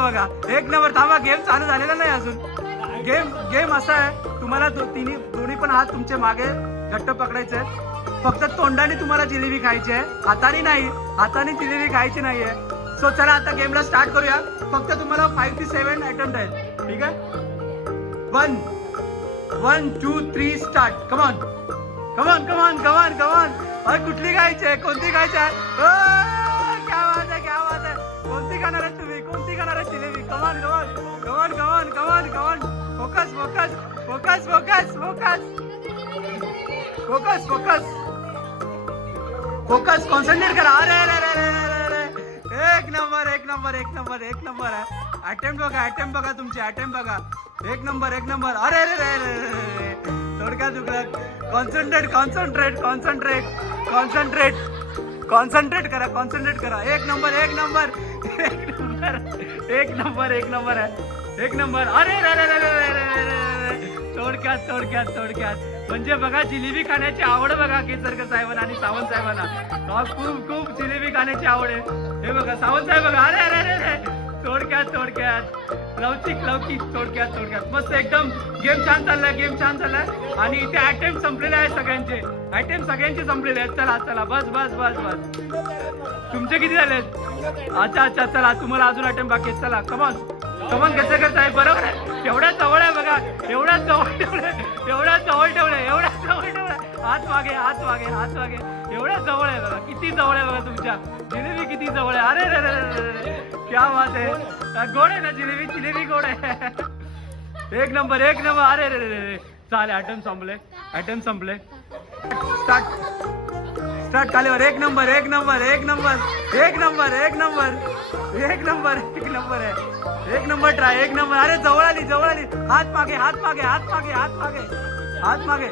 बघा. एक नंबर. थांबा गेम चालू झालेला नाही अजून. गेम असा आहे तुम्हाला दोन्ही पण हात तुमचे मागे घट्ट पकडायचे आहेत. फक्त तोंडाने तुम्हाला जिलेबी खायची आहे, हाताने नाही, हाताने जिलेबी खायची नाहीये. सो चला आता गेमला स्टार्ट करूया. फक्त तुम्हाला 5 ते 7 अटेम्प्ट आहेत, ठीक आहे. 1 2 3 start. Come on come on come on come on come on. अरे कुठली खायची आहे, कोणती खायची आहे? क्या बात आहे, क्या बात आहे. कोणती खाणार आहे तुम्ही, कोणती खाणार आहे jalebi? Come on come on come on come on come on come on. Focus focus focus focus focus focus focus focus. Concentrate करा. अरे अरे अरे अरे अरे, एक नंबर एक नंबर एक नंबर एक नंबर आहे. अटेम्प्ट बघा, अटेम्प्ट बघा, तुमचे अटेम्प्ट बघा. एक नंबर एक नंबर. अरे अरे अरे अरे, थोडक्यात चुकलं. Concentrate concentrate concentrate concentrate concentrate करा, कॉन्सन्ट्रेट करा. एक नंबर एक नंबर एक नंबर एक नंबर एक नंबर आहे. एक नंबर. अरे अरे अरे अरे अरे अरे, थोडक्यात थोडक्यात थोडक्यात. म्हणजे बघा जिलेबी खाण्याची आवड बघा केसरकर साहेबांना आणि सावंत साहेबांना. खूप खूप जिलेबी खाण्याची आवड आहे. हे बघा सावंत साहेब बघा. अरे अरे अरे अरे, थोडक्यात थोडक्यात लवचिक लवचिक. थोडक्यात थोडक्यात मस्त एकदम. गेम छान चाललाय, गेम छान चाललाय. आणि इथे अटेम्प्ट संपलेले आहेत सगळ्यांचे, अटेम्प्ट सगळ्यांचे संपलेले आहेत. चला चला बस बस बस बस. तुमचे किती झालेत? अच्छा अच्छा, चला तुम्हाला अजून अटेम्प्ट बाकी आहेत. चला कमॉन कमॉन. कसं करत आहे, बरोबर आहे. एवढ्या जवळ आहे बघा, एवढ्या जवळ ठेवलंय, एवढ्या जवळ ठेवलंय, एवढ्या जवळ ठेवलंय. हात मागे हात मागे हात मागे. एवढ्या जवळ आहे बघा, किती जवळ आहे बघा तुमच्या. जिलेबी किती जवळ आहे. अरे रे रे, क्या बात आहे. गोड आहे ना जिलेबी, जिलेबी गोड आहे. एक नंबर एक नंबर. अरे रे रे, चालेल. अटेम्प्ट संपले, अटेम्प्ट संपले. Start start. कालीवर. एक नंबर एक नंबर एक नंबर एक नंबर एक नंबर एक नंबर एक नंबर आहे. एक नंबर ट्राय, एक नंबर. अरे जवळ आली जवळ आली. हात मागे हात मागे हात मागे हात मागे हात मागे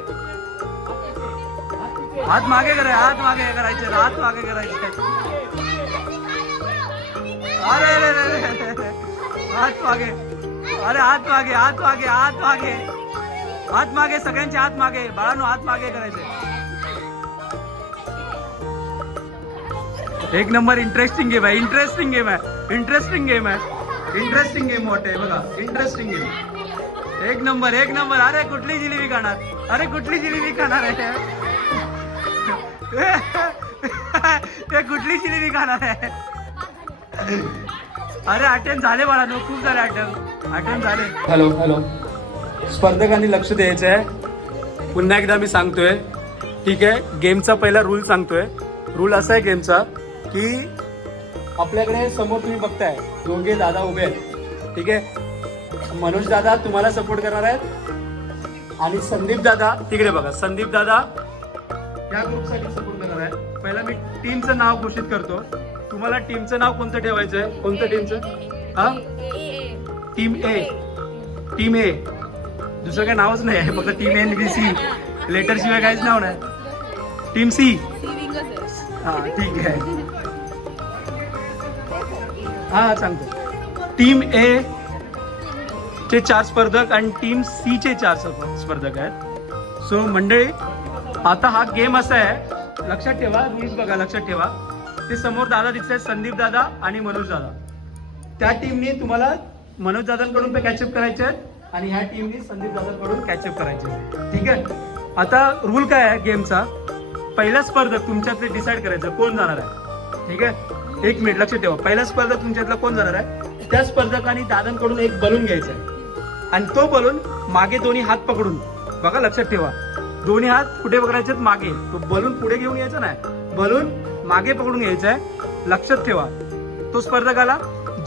हात मागे करायचे, हात मागे करायचे, हात मागे करायचे. अरे अरे अरे, हात मागे. अरे हात मागे हात मागे हात मागे हात मागे. सगळ्यांचे हात मागे बाळांनो, हात मागे करायचे. एक नंबर. इंटरेस्टिंग गेम आहे, इंटरेस्टिंग गेम आहे, इंटरेस्टिंग गेम आहे, इंटरेस्टिंग गेम वाटते बघा. Interesting game. एक नंबर एक नंबर. अरे कुठली जिलेबी खाणार, अरे कुठली जिलेबी खाणार आहे. ते कुठली जिलेबी खाणार आहे. अरे अटेम्प्ट झाले बाळांनो, खूप झाले अटेम्प्ट, अटेम्प्ट झाले. Hello hello. स्पर्धकांनी लक्ष द्यायचं आहे. पुन्हा एकदा मी सांगतोय, ठीक आहे. गेमचा पहिला रूल सांगतोय. रूल असा आहे गेमचा की आपल्याकडे समोर तुम्ही बघताय दोघे दादा उभे आहेत, ठीक आहे. मनोज दादा तुम्हाला सपोर्ट करणार आहेत आणि संदीप दादा तिकडे बघा. संदीप दादा या ग्रुपसाठी सपोर्ट करणार आहे. पहिला मी टीमचं नाव घोषित करतो. तुम्हाला टीमचं नाव कोणतं ठेवायचं आहे? कोणतं टीमचं? हा, टीम ए. टीम ए. दुसरं काही नावच नाही आहे, फक्त team A B C. Letter शिवाय काहीच नाव नाही. Team C. हा ठीक आहे. हा सांगतो. टीम ए चे 4 स्पर्धक आणि टीम सी चे 4 स्पर्धक आहेत. सो मंडळी, आता हा गेम असा आहे, लक्षात ठेवा. रूल्स बघा, लक्षात ठेवा. ते समोर दादा दिसतात, संदीप दादा आणि मनोज दादा. त्या टीमने तुम्हाला मनोज दादांकडून कॅचअप करायचे आहेत आणि ह्या टीमने संदीप दादांकडून कॅचअप करायचे, ठीक आहे. आता रूल काय आहे गेमचा? पहिला स्पर्धक तुमच्यातले डिसाईड करायचं कोण जाणार आहे, ठीक आहे. एक मिनिट लक्षात ठेवा. पहिला स्पर्धक तुमच्यातला कोण जाणार आहे, त्या स्पर्धकाने दादांकडून एक बलून घ्यायचा आहे आणि तो बलून मागे दोन्ही हात पकडून बघा. लक्षात ठेवा, दोन्ही हात कुठे पकडायचे? मागे. तो बलून पुढे घेऊन यायचा नाही, बलून मागे पकडून घ्यायचा आहे. लक्षात ठेवा. तो स्पर्धकाला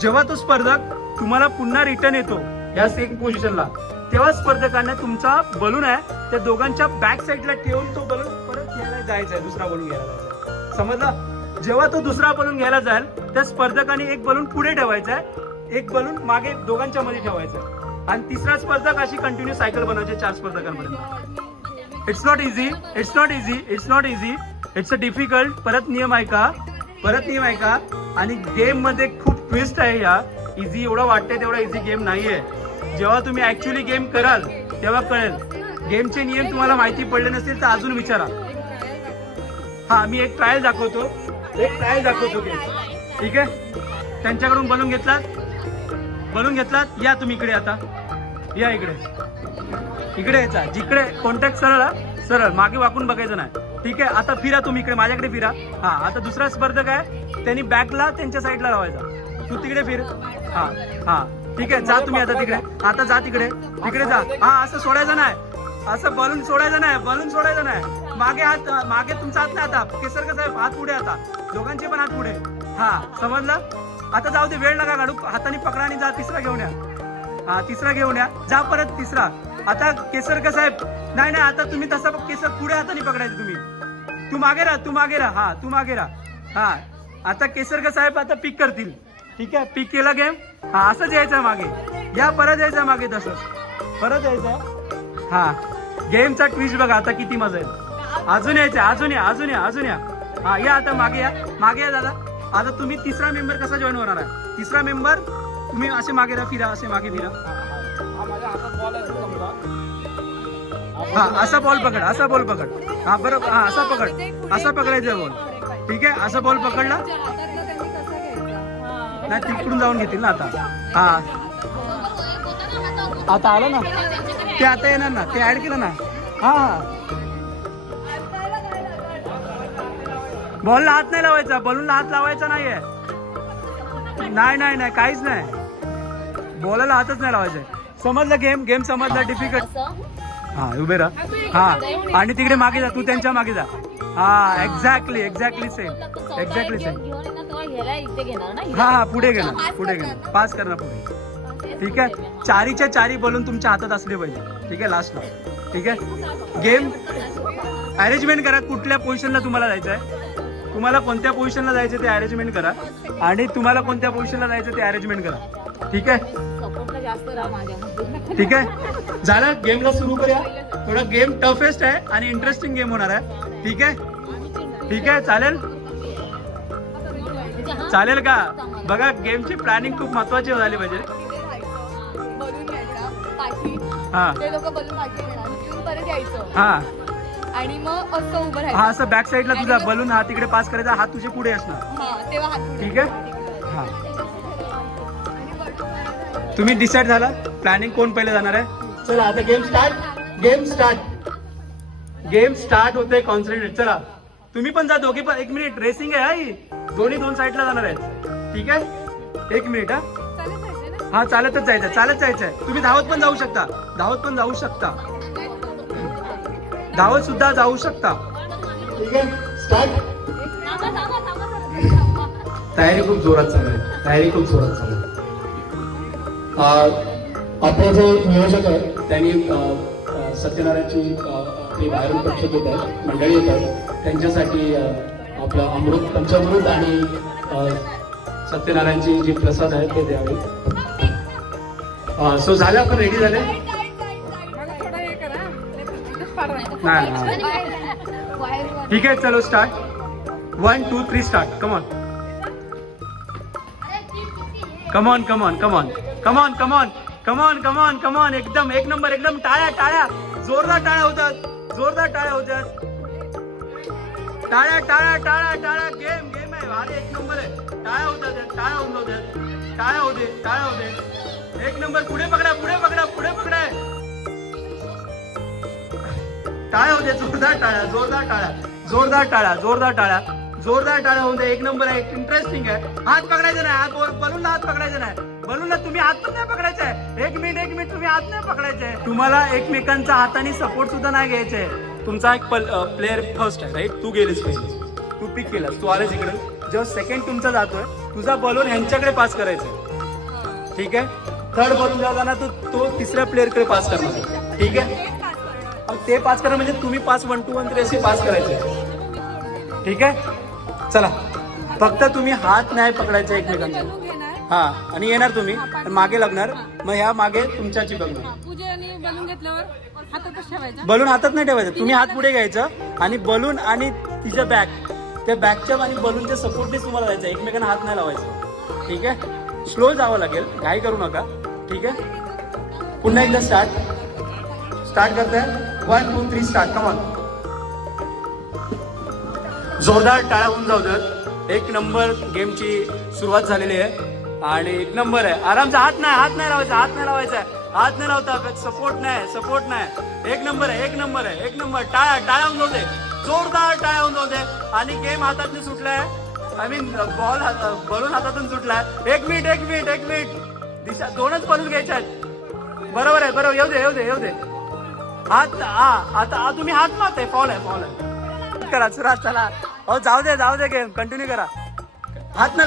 जेव्हा तो स्पर्धक तुम्हाला पुन्हा रिटर्न येतो या सेम पोझिशनला, तेव्हा स्पर्धकांना तुमचा बलून आहे त्या दोघांच्या बॅक साईडला ठेवून तो बलून परत घ्यायला जायचा आहे, दुसरा बलून घ्यायला जायचा. समजलं? जेव्हा तो दुसरा बलून घ्यायला जाईल त्या स्पर्धकाने एक बलून पुढे ठेवायचा आहे, एक बलून मागे, दोघांच्या मध्ये ठेवायचा आहे आणि तिसरा स्पर्धक अशी कंटिन्यू सायकल बनवायची 4 स्पर्धकांपर्यंत. It's not easy, it's not easy, it's not easy, it's a difficult. परत नियम ऐका, परत नियम ऐका. आणि गेम मध्ये खूप ट्विस्ट आहे. या इझी एवढं वाटतंय तेवढा इझी गेम नाहीये. जेव्हा तुम्ही ऍक्च्युअली गेम कराल तेव्हा कळेल. गेमचे नियम तुम्हाला माहिती पडले नसतील तर अजून विचारा. हा, मी एक ट्रायल दाखवतो, एक ट्रायल दाखवतो गेम, ठीक आहे. त्यांच्याकडून बलून घेतलात, बलून घेतलात. या तुम्ही इकडे, आता या इकडे, इकडे यायचा. जिकडे कॉन्टॅक्ट सरळ, सरळ मागे वाकून बघायचं नाही. ठीक आहे. आता फिरा तुम्ही इकडे, माझ्याकडे फिरा. हा, आता दुसरा स्पर्धक आहे, त्यांनी बॅकला त्यांच्या साईडला लावायचा. तू तिकडे फिर. हा हा ठीक आहे, जा तुम्ही आता तिकडे. आता जा तिकडे, तिकडे जा. हा, असं सोडायचं नाही, असं बलून सोडायचं नाही, बलून सोडायचं नाही. मागे हात, मागे तुमचा हात नाही. आता केसरकर साहेब हात पुढे, आता दोघांचे पण हात पुढे. हा, समजलं. आता जाऊ दे, वेळ नका काढू, हाताने पकडा आणि जा. तिसरा घेऊन या. हा, तिसरा घेऊन या, जा परत तिसरा. आता केसरकर साहेब, नाही नाही, आता तुम्ही तसा केसर पुढे हाताने पकडायचं. तुम्ही, तू मागे राहा, तू मागे राहा. हा, तू मागे राहा. हा, आता केसरकर साहेब आता पिक करतील. ठीक आहे, पिक केला गेम. हा, असंच यायचं मागे. या, परत यायचं मागे, तसंच परत यायचं. हा, गेमचा ट्विस्ट बघा आता किती मजा येईल. अजून यायचं, अजून या, अजून या, अजून या. हा, या आता मागे या, मागे या दादा. आता तुम्ही तिसरा मेंबर कसा जॉईन होणार आहे? तिसरा मेंबर तुम्ही असे मागे राहा, फिरा, असे मागे फिरा. हा माझ्या हातात बॉल आहे समजा. हा, असा बॉल पकड, असा बॉल पकड. हा, बरोबर. हा, असा पकड, असा पकडायचा बॉल. ठीक आहे, असा बॉल पकडला नाही, तिकडून जाऊन घेतील ना आता. हा, आता आलं ना ते, आता येणार ना ते, ऍड केलं ना. हा हा, बॉलला हात नाही लावायचा, बलूनला हात लावायचा नाहीये. नाही नाही नाही, काहीच नाही, बॉलला हातच नाही लावायचा. समजलं गेम? गेम समजला? डिफिकल्ट. हा, उभे राहा. हा, आणि तिकडे मागे जा, तू त्यांच्या मागे जा. हा, exactly exactly same, exactly same. हा हा, पुढे गेला, पुढे गेला, पास करणार पुढे. ठीक आहे, चारीच्या चारी बलून तुमच्या हातात असले पाहिजे. ठीक आहे, लास्टला. ठीक आहे, गेम अरेंजमेंट करा, कुठल्या पोझिशनला तुम्हाला जायचं आहे, तुम्हाला कोणत्या पोझिशनला जायचं ते अरेंजमेंट करा, आणि तुम्हाला कोणत्या पोझिशनला जायचं ते अरेंजमेंट करा. ठीक आहे, ठीक आहे, झालं. गेमला सुरू करूया. थोडा गेम टफेस्ट आहे आणि इंटरेस्टिंग गेम होणार आहे. ठीक आहे, ठीक आहे, चालेल, चालेल का? बघा, गेमची प्लॅनिंग खूप महत्वाची झाली पाहिजे. हा हा, आणि मग असं उभं हा, राहायचं. असं बॅक साईडला तुझा बलून हा तिकडे पास करायचा, हात तुझे पुढे असणार. हा, तेव्हा हात पुढे. ठीक आहे. हा, तुम्ही डिसाईड झाला प्लॅनिंग कोण पहिले जाणार आहे? चला आता game start, game start, game start होते. कॉन्सन्ट्रेट. चला तुम्ही पण जा, दोघे पण. 1 मिनिट, रेसिंग आहे. ही दोन्ही 2 साईडला जाणार आहेत. ठीक आहे, 1 मिनिट. हा, चालतच जायचं, चालत जायचंय. तुम्ही धावत पण जाऊ शकता, धावत पण जाऊ शकता, धावत सुद्धा जाऊ शकता. ठीक आहे, स्टार्ट. तयारी खूप जोरात चालू आहे, तयारी खूप जोरात चालू आहे. आपले जे नियोजक आहेत त्यांनी सत्यनारायणची ते बाहेरून प्रेक्षक येत आहेत, मंडळी येत आहेत, त्यांच्यासाठी आपलं अमृत, पंचामृत आणि सत्यनारायणची जी प्रसाद आहे ते द्यावे. सो झाले, आपण रेडी झाले? नाही, ठीक आहे, चलो start. 1 2 3 start. Come on come on come on come on come on come on come on come on come on. एकदम एक नंबर, एकदम. टाळ्या टाळ्या, जोरदार टाळ्या होतात, जोरदार टाळ्या होतात. टाळ्या टाळ्या टाळ्या टाळ्या. गेम गेम आहे भारी, 1 नंबर आहे. टाळ्या होतात, टाळ्या होऊन होतात, टाळ्या होते, टाळ्या होते. 1 नंबर. पुढे पकडा, पुढे पकडा, पुढे पकडा. टाळ्या होते, जोरदार टाळ्या, जोरदार टाळ्या, जोरदार टाळ्या, जोरदार टाळ्या, जोरदार टाळ्या होऊन 1 नंबर आहे. इंटरेस्टिंग आहे. हात पकडायचा नाही, हात बलूनला हात पकडायचा नाही, बलूनला तुम्ही हात पण नाही पकडायचा आहे. 1 मिनिट, 1 मिनिट, तुम्ही हात नाही पकडायचे आहे. तुम्हाला एकमेकांचा हाताने सपोर्ट सुद्धा नाही घ्यायचा आहे. तुमचा एक प्लेअर फर्स्ट आहे, राईट? तू गेलीस पहिले, तू पिक केलास, तू आलेस इकडे. जेव्हा सेकंड तुमचा जातोय, तुझा बलून ह्यांच्याकडे पास करायचा. ठीक आहे, थर्ड बलून जाताना तो तिसऱ्या प्लेअरकडे पास करणार. ठीक आहे, ते पास करा म्हणजे तुम्ही 5 1 2 1 3 असे पास करायचे. ठीक आहे, चला. फक्त तुम्ही हात नाही पकडायचे एकमेकांचा. हा, आणि येणार तुम्ही मागे लागणार, मग ह्या मागे तुमच्या चिपकणार. बलून हातात नाही ठेवायचं, तुम्ही हात पुढे घ्यायचं आणि बलून आणि तिच्या बॅग, त्या बॅगच्या आणि बलूनच्या सपोर्टनेच तुम्हाला जायचं, एकमेकांना हात नाही लावायचं. ठीक आहे, स्लो जावं लागेल, घाई करू नका. ठीक आहे, पुन्हा एकदा स्टार्ट करताय. 1 2 3 स्टार्ट. कमॉन. जोरदार टाळ्या होऊन जाऊ द्यात. 1 नंबर गेमची सुरुवात झालेली आहे आणि 1 नंबर आहे. आरामचा. हात नाही लावायचा, हात नाही लावायचा, हात नाही लावता, सपोर्ट नाही, सपोर्ट नाही. 1 नंबर आहे, 1 नंबर आहे, 1 नंबर. टाळ्या टाळ्या होऊन जाऊ दे, जोरदार टाळ्या होऊन जाऊ दे. आणि गेम हातातून सुटलाय, आय मीन बलून हातातून सुटलाय. एक मिनिट दिशा, दोनच बलून घ्यायचे आहेत. बरोबर आहे, बरोबर. येऊ दे हात. आता तुम्ही हात मारताय. फॉल आहे करा. चला हो, जाऊ दे गेम कंटिन्यू करा. हात न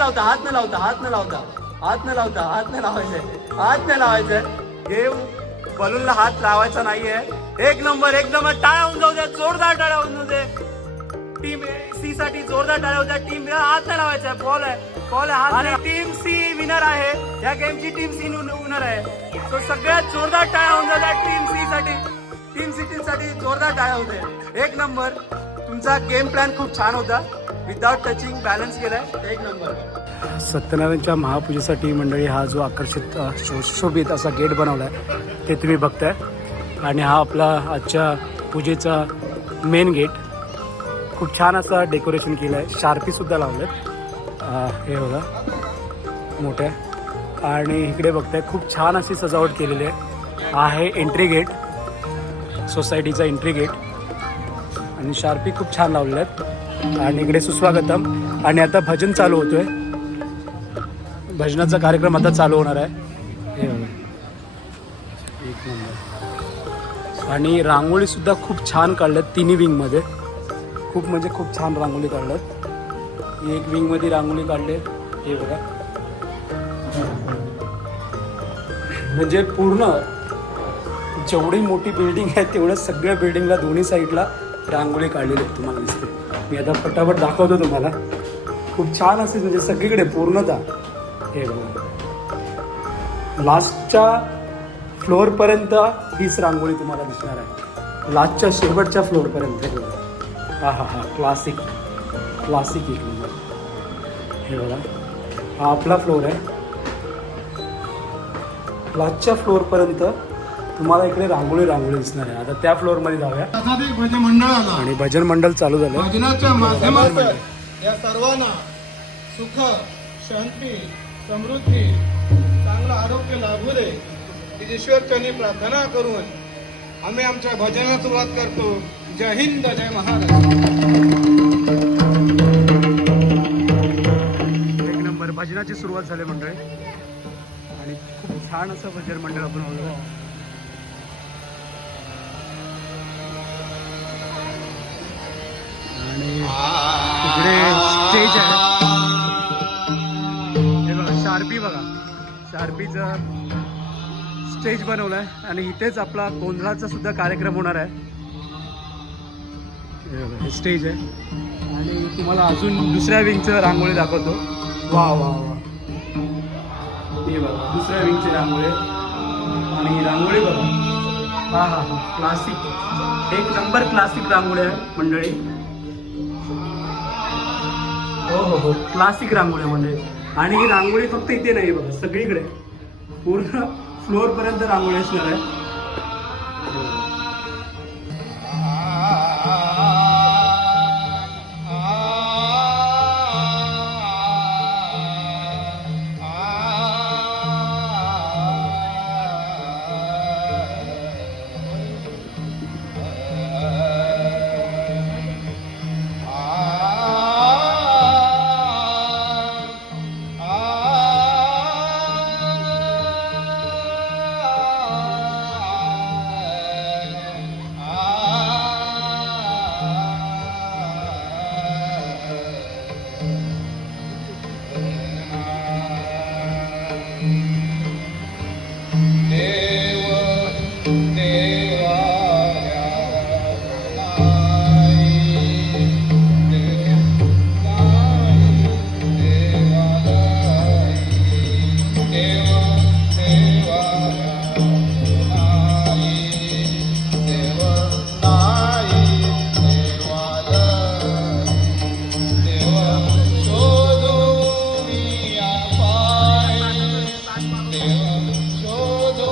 लावायचंय. गेम बलूनला हात लावायचा नाहीये. एक नंबर टाळ्या होऊन जाऊ द्या. जोरदार टाळ्या होऊन जाऊ दे. टीम सी साठी जोरदार टाळ्या होत्या. टीम हात नाही लावायचा. बॉल आहे हात. आणि टीम सी विनर आहे. या गेमची टीम सी विनर आहे. सो सगळ्यात जोरदार टाळ्या होऊन जाऊ द्या टीम सी साठी जोरदार टाळ्या होते. एक नंबर. तुमचा गेम प्लॅन खूप छान होता. विदाउट टचिंग बॅलन्स केलाय. एक नंबर. सत्यनारायणच्या महापूजेसाठी मंडळी हा जो आकर्षित सुशोभित असा गेट बनवला आहे ते तुम्ही बघताय. आणि हा आपला आजच्या पूजेचा मेन गेट. खूप छान असा डेकोरेशन केलं आहे. शार्पीसुद्धा लावलं हे बघा मोठ्या. आणि इकडे बघताय खूप छान अशी सजावट केलेली आहे. हा आहे एंट्री गेट, सोसायटीचा एंट्री गेट. आणि शार्पी खूप छान लावलेल्या आहेत. आणि इकडे सुस्वागतम. आणि आता भजन चालू होतोय. भजनाचा कार्यक्रम आता चालू होणार आहे. हे बघा एक नंबर. आणि रांगोळी सुद्धा खूप छान काढल्यात तिन्ही विंगमध्ये. खूप छान रांगोळी काढल्यात. एक विंगमध्ये रांगोळी काढले. हे बघा म्हणजे पूर्ण जेवढी मोठी बिल्डिंग आहे तेवढ्या सगळ्या बिल्डिंगला दोन्ही साईडला रांगोळी काढलेली आहे. तुम्हाला दिसते. मी आता फटाफट दाखवतो तुम्हाला. खूप छान असे म्हणजे सगळीकडे पूर्णतः. हे बघा लास्टच्या फ्लोअरपर्यंत हीच रांगोळी तुम्हाला दिसणार आहे. लास्टच्या शेवटच्या फ्लोअरपर्यंत. हा क्लासिक एक नंबर. हे बघा हा आपला फ्लोअर आहे. लास्टच्या फ्लोअरपर्यंत तुम्हाला इकडे रांगोळी दिसणार आहे. आता त्या फ्लोअरमध्ये जाऊया. भजन मंडळ आला. आणि भजन मंडळ चालू झालं. भजनाच्या माध्यमातून या सर्वांना सुख, शांती, समृद्धी, चांगलं आरोग्य लाभू दे ही ईश्वरचरणी प्रार्थना करून आम्ही आमच्या भजनाला सुरुवात करतो. जय हिंद, जय महाराष्ट्र. एक नंबर भजनाची सुरुवात झाली मंडळी. आणि खूप छान असं भजन मंडळ आपण बनवलं. आणि इकडे स्टेज आहे. हे बघा शार्पी बघा. शार्पीचं स्टेज बनवलाय. आणि इथेच आपला गोंधळाचा सुद्धा कार्यक्रम होणार आहे. हे स्टेज आहे. आणि तुम्हाला अजून दुसऱ्या विंगचं रांगोळी दाखवतो. वा हे बघा दुसऱ्या विंगची रांगोळी. आणि रांगोळी बघा. हा क्लासिक. एक नंबर क्लासिक रांगोळी आहे मंडळी. हो क्लासिक रांगोळी म्हणजे. आणि ही रांगोळी फक्त इथे नाही बघा सगळीकडे पूर्ण फ्लोअरपर्यंत रांगोळी असणार आहे. शोधो